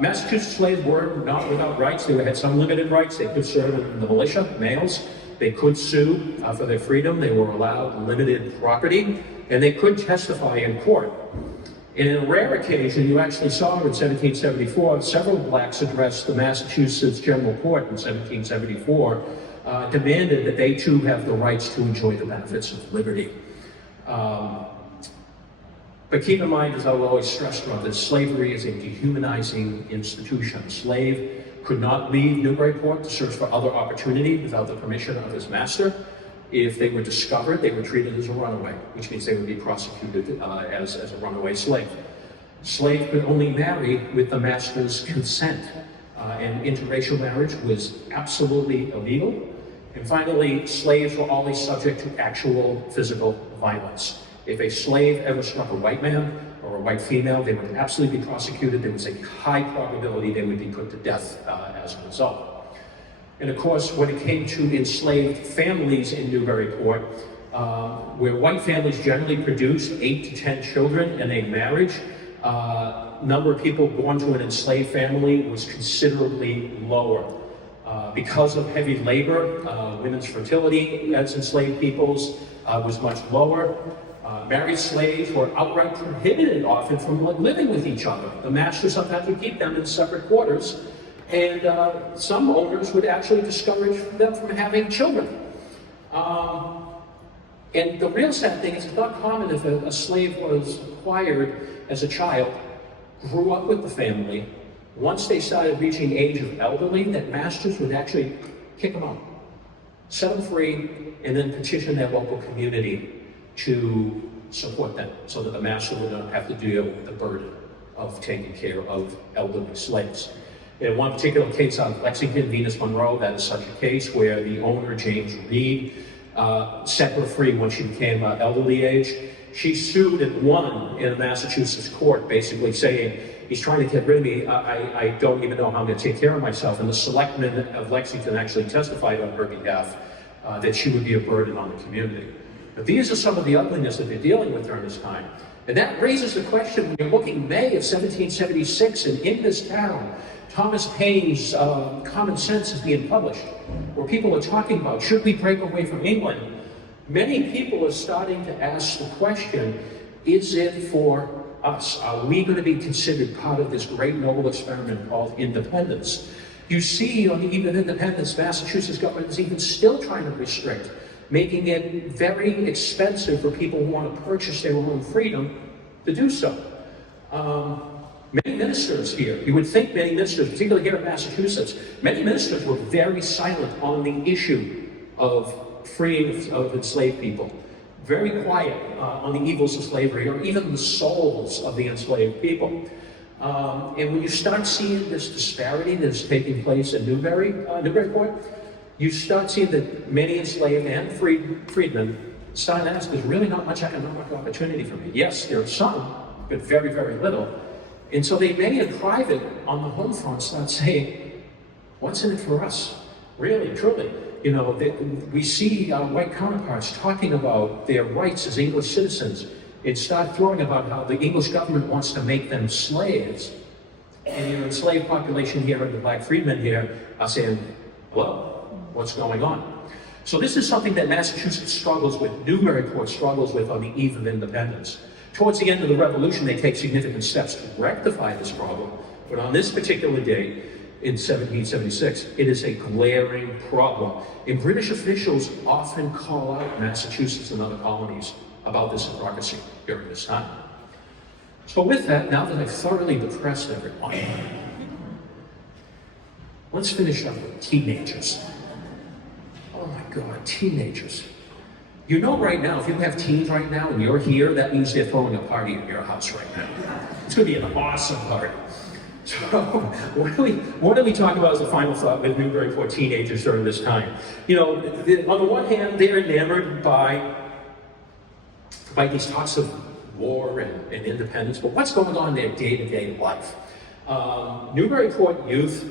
Massachusetts slaves were not without rights. They had some limited rights. They could serve in the militia, males. They could sue for their freedom. They were allowed limited property, and they could testify in court. And in a rare occasion, you actually saw in 1774, several blacks addressed the Massachusetts General Court in 1774, demanded that they too have the rights to enjoy the benefits of liberty. But keep in mind, as I will always stress throughout this, slavery is a dehumanizing institution. A slave could not leave Newburyport to search for other opportunity without the permission of his master. If they were discovered, they were treated as a runaway, which means they would be prosecuted as a runaway slave. Slave could only marry with the master's consent, and interracial marriage was absolutely illegal. And finally, slaves were always subject to actual physical violence. If a slave ever struck a white man or a white female, they would absolutely be prosecuted. There was a high probability they would be put to death as a result. And of course, when it came to enslaved families in Newburyport, where white families generally produced 8 to 10 children in a marriage, number of people born to an enslaved family was considerably lower. Because of heavy labor, women's fertility as enslaved peoples was much lower. Married slaves were outright prohibited often from living with each other. The master sometimes would keep them in separate quarters, And some owners would actually discourage them from having children. And the real sad thing is it's not common if a slave was acquired as a child, grew up with the family, once they started reaching age of elderly, that masters would actually kick them out, set them free, and then petition their local community to support them so that the master would not have to deal with the burden of taking care of elderly slaves. In one particular case out of Lexington, Venus Monroe, that is such a case where the owner, James Reed, set her free when she became elderly age. She sued and won in a Massachusetts court, basically saying, he's trying to get rid of me, I don't even know how I'm going to take care of myself. And the selectmen of Lexington actually testified on her behalf that she would be a burden on the community. But these are some of the ugliness that they're dealing with during this time. And that raises the question, when you're looking May of 1776, and in this town, Thomas Paine's Common Sense is being published, where people are talking about, should we break away from England? Many people are starting to ask the question, is it for us? Are we going to be considered part of this great noble experiment called independence? You see, on the eve of independence, Massachusetts government is even still trying to restrict, making it very expensive for people who want to purchase their own freedom to do so. Many ministers here, you would think many ministers, particularly here in Massachusetts, many ministers were very silent on the issue of freeing of enslaved people. Very quiet on the evils of slavery, or even the souls of the enslaved people. And when you start seeing this disparity that is taking place in Newburyport, you start seeing that many enslaved and freedmen start to ask, there's really not much economic opportunity for me. Yes, there are some, but very, very little. And so they may in private on the Homefront start saying, what's in it for us? Really, truly. You know, we see our white counterparts talking about their rights as English citizens and start throwing about how the English government wants to make them slaves. And your enslaved population here and the black freedmen here are saying, well, what's going on? So this is something that Massachusetts struggles with, Newburyport struggles with on the eve of independence. Towards the end of the Revolution, they take significant steps to rectify this problem. But on this particular day, in 1776, it is a glaring problem. And British officials often call out Massachusetts and other colonies about this hypocrisy during this time. So with that, now that I've thoroughly depressed everyone, let's finish up with teenagers. Oh my God, teenagers. You know right now, if you have teens right now and you're here, that means they're throwing a party at your house right now. It's going to be an awesome party. So what do we talk about as a final thought with Newburyport teenagers during this time? You know, on the one hand, they're enamored by these thoughts of war and independence, but what's going on in their day-to-day life? Newburyport youth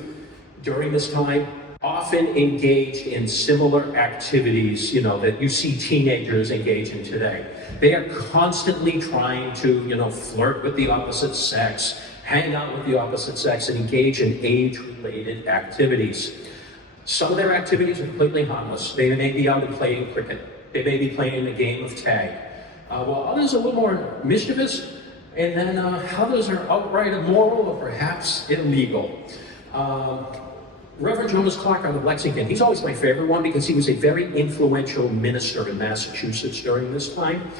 during this time often engaged in similar activities, you know, that you see teenagers engage in today. They are constantly trying to, you know, flirt with the opposite sex, hang out with the opposite sex, and engage in age-related activities. Some of their activities are completely harmless. They may be out and playing cricket. They may be playing a game of tag. While others are a little more mischievous, and then others are outright immoral or perhaps illegal. Reverend Jonas Clark out of Lexington, he's always my favorite one because he was a very influential minister in Massachusetts during this time.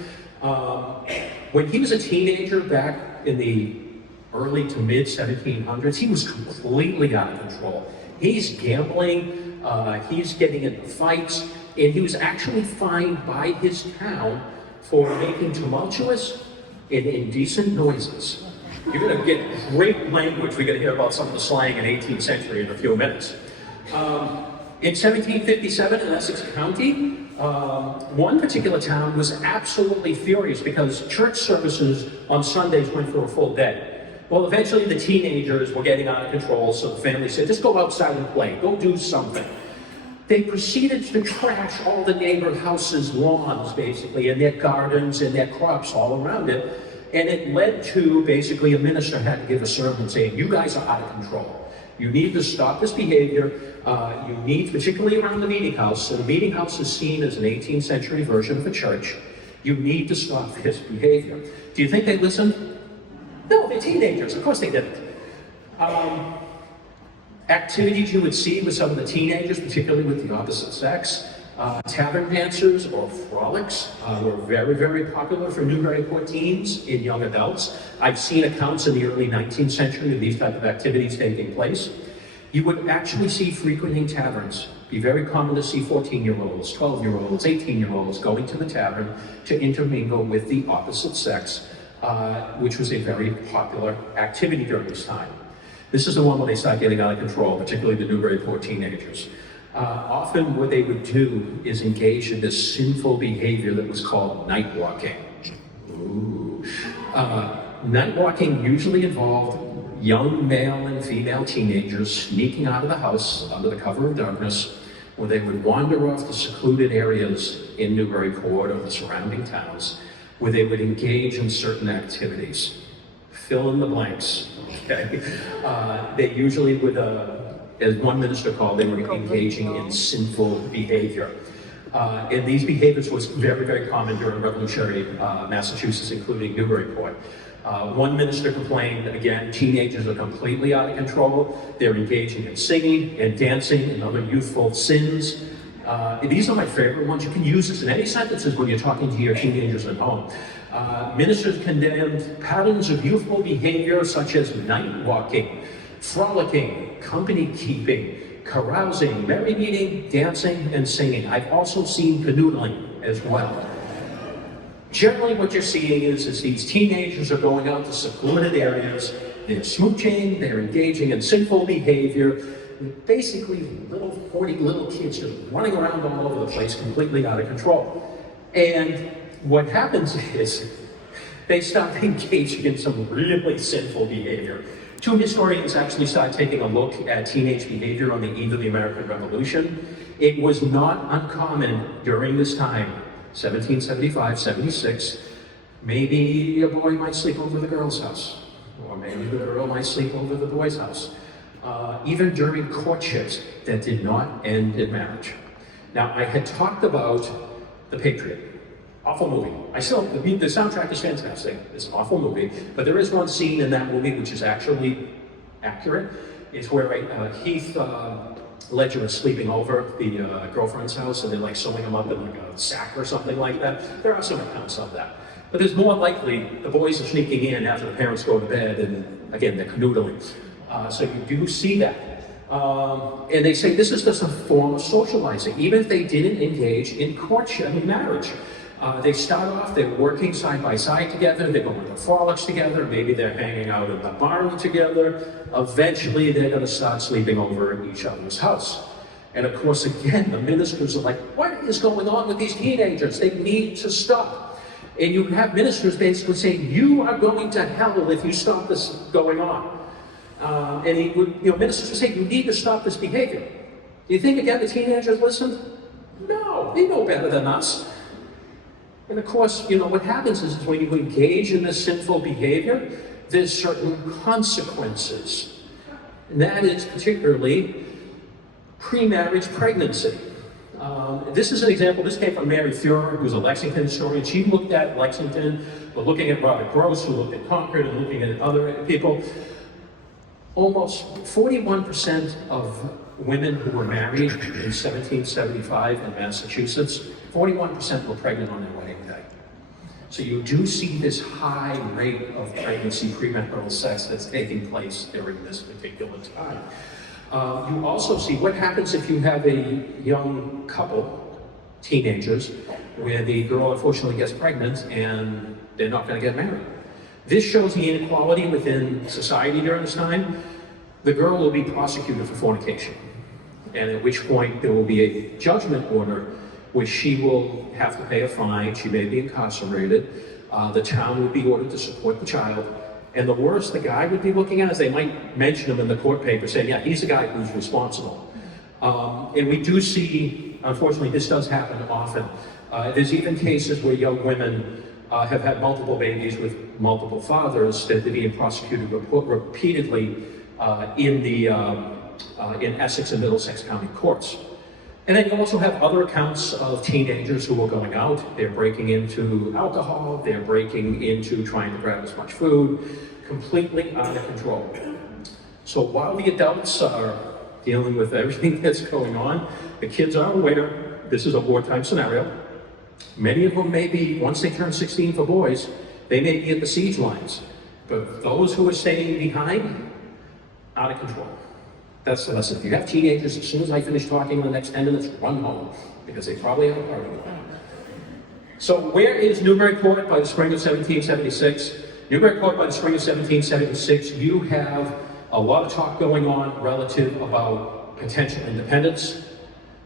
When he was a teenager back in the early to mid 1700s, he was completely out of control. He's gambling, he's getting into fights, and he was actually fined by his town for making tumultuous and indecent noises. You're going to get great language. We're going to hear about some of the slang in 18th century in a few minutes. In 1757 in Essex County, one particular town was absolutely furious because church services on Sundays went for a full day. Well, eventually the teenagers were getting out of control, so the family said, just go outside and play, go do something. They proceeded to trash all the neighbor houses' lawns, basically, and their gardens and their crops all around it. And it led to, basically, a minister had to give a sermon saying, you guys are out of control. You need to stop this behavior. You need, particularly around the meeting house, so the meeting house is seen as an 18th century version of a church. You need to stop this behavior. Do you think they listened? No, they're teenagers. Of course they didn't. Activities you would see with some of the teenagers, particularly with the opposite sex. Tavern dancers or frolics were very, very popular for Newburyport teens in young adults. I've seen accounts in the early 19th century of these type of activities taking place. You would actually see frequenting taverns. Be very common to see 14-year-olds, 12-year-olds, 18-year-olds going to the tavern to intermingle with the opposite sex, which was a very popular activity during this time. This is the one where they start getting out of control, particularly the Newburyport teenagers. Often what they would do is engage in this sinful behavior that was called night walking. Ooh. Night walking usually involved young male and female teenagers sneaking out of the house under the cover of darkness, where they would wander off to secluded areas in Newburyport or the surrounding towns, where they would engage in certain activities. Fill in the blanks, okay? They usually would, as one minister called, they were engaging in sinful behavior. And these behaviors was very, very common during revolutionary Massachusetts, including Newburyport. One minister complained, again, teenagers are completely out of control. They're engaging in singing and dancing and other youthful sins. These are my favorite ones. You can use this in any sentences when you're talking to your teenagers at home. Ministers condemned patterns of youthful behavior such as night walking, frolicking, company keeping, carousing, merry meeting, dancing, and singing. I've also seen canoodling as well. Generally what you're seeing is these teenagers are going out to secluded areas, they're smooching, they're engaging in sinful behavior, basically horny little kids just running around all over the place, completely out of control. And what happens is they start engaging in some really sinful behavior. Two historians actually started taking a look at teenage behavior on the eve of the American Revolution. It was not uncommon during this time, 1775, 76, maybe a boy might sleep over the girl's house, or maybe the girl might sleep over the boy's house. Even during courtships that did not end in marriage. Now, I had talked about The Patriot. Awful movie. The soundtrack is fantastic. It's an awful movie, but there is one scene in that movie which is actually accurate. It's where Heath Ledger is sleeping over the girlfriend's house, and they're like sewing him up in like a sack or something like that. There are some accounts of that. But there's more likely the boys are sneaking in after the parents go to bed, and again, they're canoodling. So you do see that. And they say this is just a form of socializing, even if they didn't engage in courtship, in marriage. They start off, they're working side by side together, they're going to frolics together, maybe they're hanging out in the barn together. Eventually, they're going to start sleeping over at each other's house. And of course, again, the ministers are like, what is going on with these teenagers? They need to stop. And you have ministers basically saying, you are going to hell if you stop this going on. And he would, ministers would say, you need to stop this behavior. Do you think, again, the teenagers listened? No, they know better than us. And of course, what happens is when you engage in this sinful behavior, there's certain consequences. And that is particularly pre-marriage pregnancy. This is an example, this came from Mary Thurer, who's a Lexington historian. She looked at Lexington, but looking at Robert Gross, who looked at Concord and looking at other people. Almost 41% of women who were married in 1775 in Massachusetts, 41% were pregnant on their wedding day. So you do see this high rate of pregnancy, premarital sex that's taking place during this particular time. You also see what happens if you have a young couple, teenagers, where the girl unfortunately gets pregnant and they're not going to get married. This shows the inequality within society during this time. The girl will be prosecuted for fornication, and at which point there will be a judgment order which she will have to pay a fine, she may be incarcerated, the town would be ordered to support the child, and the worst the guy would be looking at is they might mention him in the court paper saying, yeah, he's the guy who's responsible. And we do see, unfortunately, this does happen often. There's even cases where young women have had multiple babies with multiple fathers that they're being prosecuted repeatedly in Essex and Middlesex County courts. And then you also have other accounts of teenagers who are going out, they're breaking into alcohol, they're breaking into trying to grab as much food, completely out of control. So while the adults are dealing with everything that's going on. The kids are aware this is a wartime scenario. Many of them may be, once they turn 16 for boys, they may be at the siege lines. But those who are staying behind, out of control. That's the lesson. If you have teenagers, as soon as I finish talking in the next 10 minutes, run home, because they probably have a party going on. So where is Newburyport by the spring of 1776? Newburyport by the spring of 1776, you have a lot of talk going on relative about potential independence.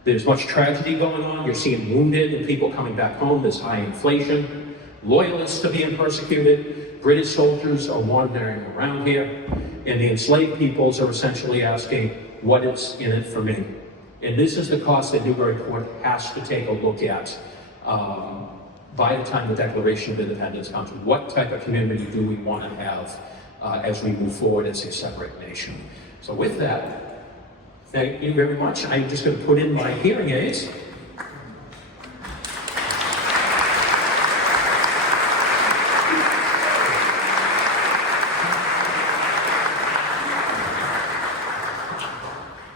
There's much tragedy going on. You're seeing wounded and people coming back home. There's high inflation. Loyalists are being persecuted. British soldiers are wandering around here. And the enslaved peoples are essentially asking, what is in it for me? And this is the cost that Newburyport has to take a look at by the time the Declaration of Independence comes. What type of community do we want to have as we move forward as a separate nation? So with that, thank you very much. I'm just going to put in my hearing aids.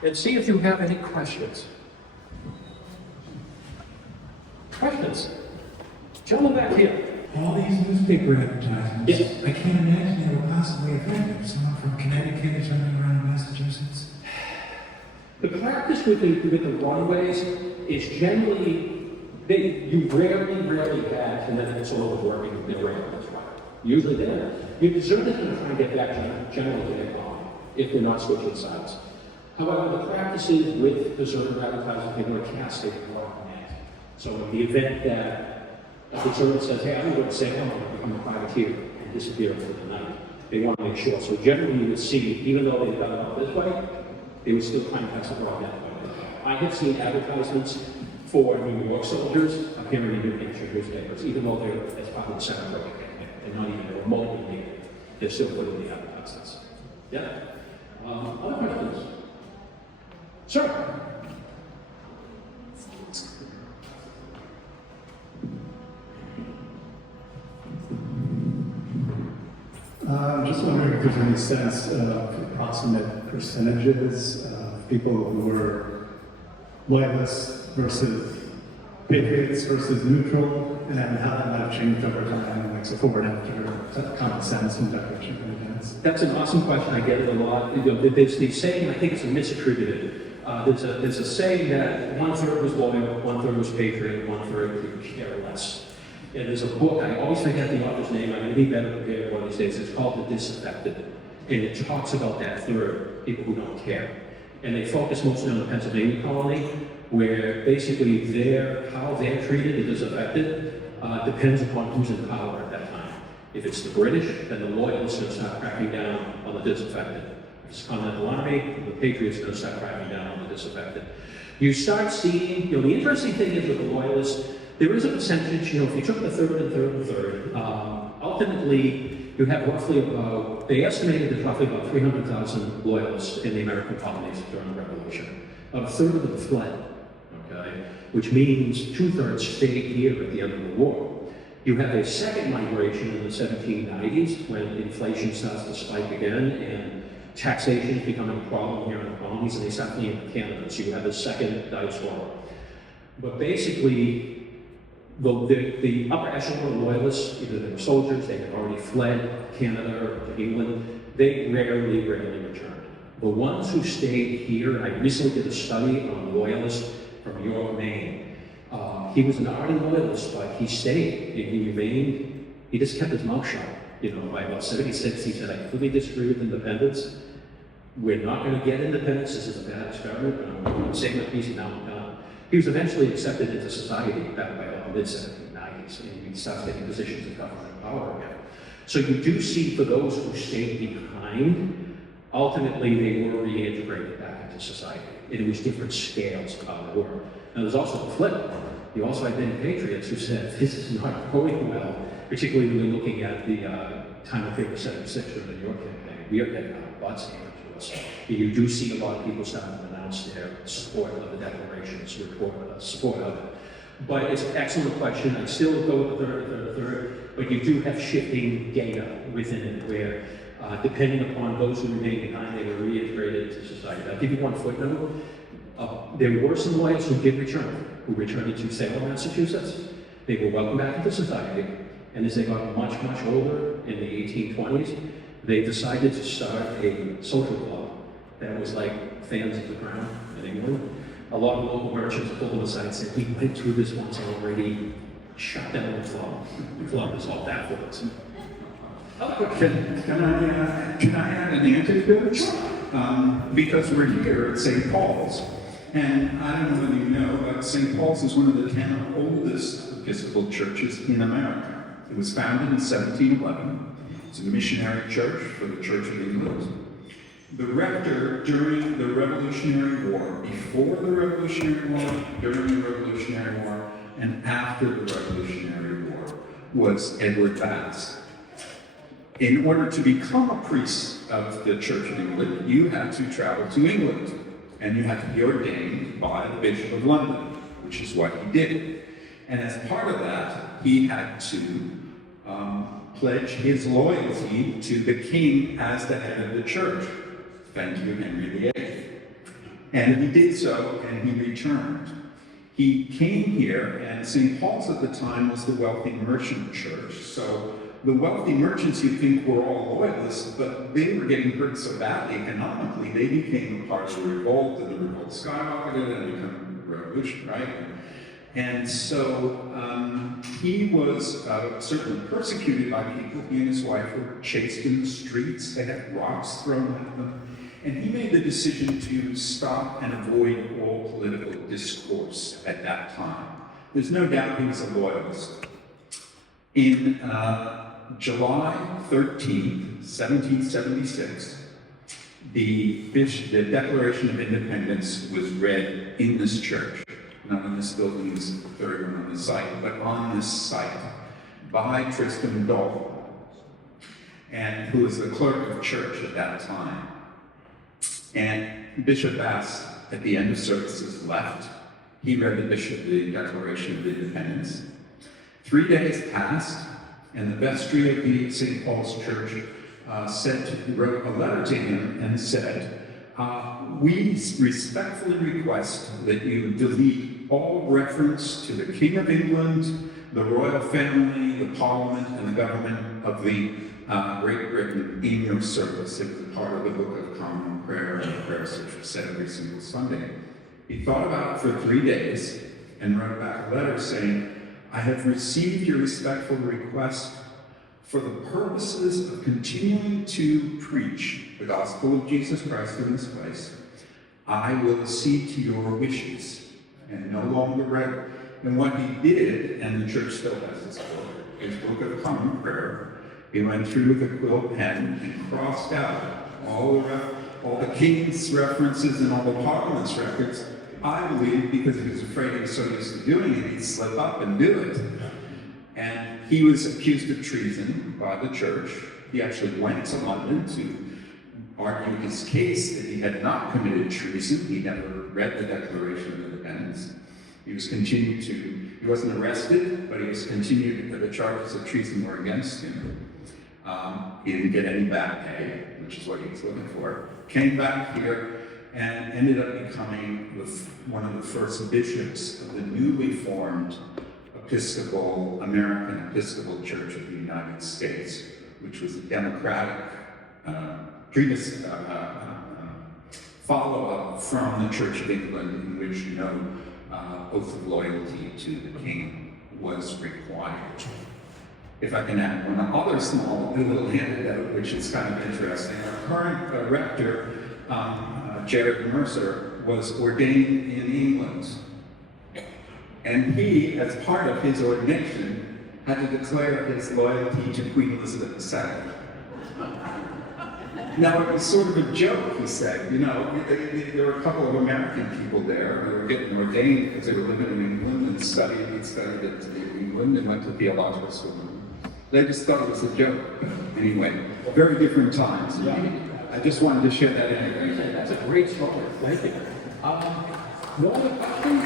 And see if you have any questions. Questions? Gentlemen back here. All these newspaper advertisements, Yes. I can't imagine they were possibly effective. Someone from Connecticut or something around Massachusetts. The practice with the runways is generally, you rarely have, and then it's all working the way that's right. Usually they're, you're certainly going to try and get back generally to their home if they're not switching sides. However, the practices with the deserter advertising, they were casting on net. So in the event that a deserter says, hey, I'm going to say, I'm going to become a privateer and disappear for the night, they want to make sure. So generally you would see, even though they've done it out this way, they would still try and pass it on that way. I have seen advertisements for New York soldiers appearing in New Hampshire newspapers, even though they're as part of the Senate program. They're not even remotely near. They're still putting the advertisements. Yeah? Other questions? Sure. I'm just wondering if there's any sense of approximate percentages of people who were loyalists versus patriots versus neutral, and how that might have changed over time, like so forward after common sense and Declaration of Independence. That's an awesome question. I get it a lot. You know, there's the saying, I think it's a misattributed. There's a saying that 1/3 was loyal, 1/3 was patriot, 1/3 could care less. And there's a book, I always forget the author's name, I'm going to be better prepared one of these days. It's called The Disaffected. And it talks about that third, people who don't care. And they focus mostly on the Pennsylvania colony, where basically how they're treated, the disaffected, depends upon who's in power at that time. If it's the British, then the Loyalists are going to start cracking down on the disaffected. If it's the Continental Army, the Patriots are going to start cracking down on the disaffected. You start seeing, the interesting thing is with the Loyalists, there is a percentage, if you took the third, ultimately you have roughly about, they estimated there's roughly about 300,000 Loyalists in the American colonies during the Revolution. About a third of them fled, okay? Which means 2/3 stayed here at the end of the war. You have a second migration in the 1790s when inflation starts to spike again and taxation is becoming a problem here in the colonies, and they start fleeing to Canada. So you have a second diaspora. But basically, the upper echelon Loyalists, either they were soldiers, they had already fled Canada or to England, they rarely returned. The ones who stayed here, and I recently did a study on a Loyalist from York, Maine. He was an ardent Loyalist, but he stayed, he remained, he just kept his mouth shut. By about 76, he said, I completely disagree with independence. We're not going to get independence, this is a bad experiment, but I'm going to say my piece and now I'm done. He was eventually accepted into society back by the mid-1790s, and he starts taking positions of government power again. So you do see, for those who stayed behind, ultimately they were reintegrated back into society. And it was different scales of how they were. Now there's also the flip. You also had many patriots who said, this is not going well, particularly when you're looking at the time of April 76 or the New York campaign. We are getting our butts handed to us. And you do see a lot of people starting to announce their support of the Declaration, support of it. But it's an excellent question. I still go with the third, but you do have shifting data within it where Depending upon those who remained behind, they were reintegrated into society. I'll give you one footnote. There were some loyalists who did return, who returned to Salem, Massachusetts. They were welcomed back into society, and as they got much, much older in the 1820s, they decided to start a social club that was like fans of the crown in England. A lot of local merchants pulled them aside and said, we went through this once already, shut down the club. The club is all that for us. Can I add an anecdote? Because we're here at St. Paul's, and I don't know whether you know, but St. Paul's is one of the 10 oldest Episcopal churches in America. It was founded in 1711. It's a missionary church for the Church of England. The rector during the Revolutionary War, before the Revolutionary War, during the Revolutionary War, and after the Revolutionary War was Edward Bass. In order to become a priest of the Church of England, you had to travel to England, and you had to be ordained by the Bishop of London, which is what he did. And as part of that, he had to pledge his loyalty to the king as the head of the church. Thank you, Henry VIII. And he did so, and he returned. He came here, and St. Paul's at the time was the wealthy merchant church. So the wealthy merchants, you'd think, were all loyalists, but they were getting hurt so badly economically, they became a part of the revolt, and the revolt skyrocketed and became a revolution, right? And so he was certainly persecuted by people. He and his wife were chased in the streets. They had rocks thrown at them. And he made the decision to stop and avoid all political discourse at that time. There's no doubt he was a loyalist. In July 13th, 1776, the Declaration of Independence was read in this church. Not on this building, this is the third one on the site, but on this site by Tristram Dalton, and who was the clerk of church at that time. And Bishop Bass, at the end of services, left. He read the Declaration of Independence. 3 days passed, and the vestry of the St. Paul's Church wrote a letter to him and said, we respectfully request that you delete all reference to the King of England, the royal family, the Parliament, and the government of the Great Britain in your service. It was part of the Book of Common Prayer and the prayers which were said every single Sunday. He thought about it for 3 days and wrote back a letter saying, I have received your respectful request for the purposes of continuing to preach the gospel of Jesus Christ in this place. I will accede to your wishes and no longer write. And what he did, and the church still has this book, his Book of Common Prayer, he went through with a quill pen and crossed out all the king's references and all the parliament's records. I believe because he was afraid he was so used to doing it, he'd slip up and do it. And he was accused of treason by the church. He actually went to London to argue his case that he had not committed treason. He never read the Declaration of Independence. He wasn't arrested, but he was continued, the charges of treason were against him. He didn't get any back pay, which is what he was looking for. Came back here and ended up becoming one of the first bishops of the newly formed American Episcopal Church of the United States, which was a democratic follow-up from the Church of England, in which no oath of loyalty to the king was required. If I can add one other small little anecdote, which is kind of interesting. Our current rector, Jared Mercer, was ordained in England. And he, as part of his ordination, had to declare his loyalty to Queen Elizabeth II. Now, it was sort of a joke, he said. You know, there were a couple of American people there who were getting ordained because they were living in England and studied it in England and went to theological school. They just thought it was a joke. Anyway, very different times. I just wanted to share that anyway. That's a great story. Thank you. No other questions?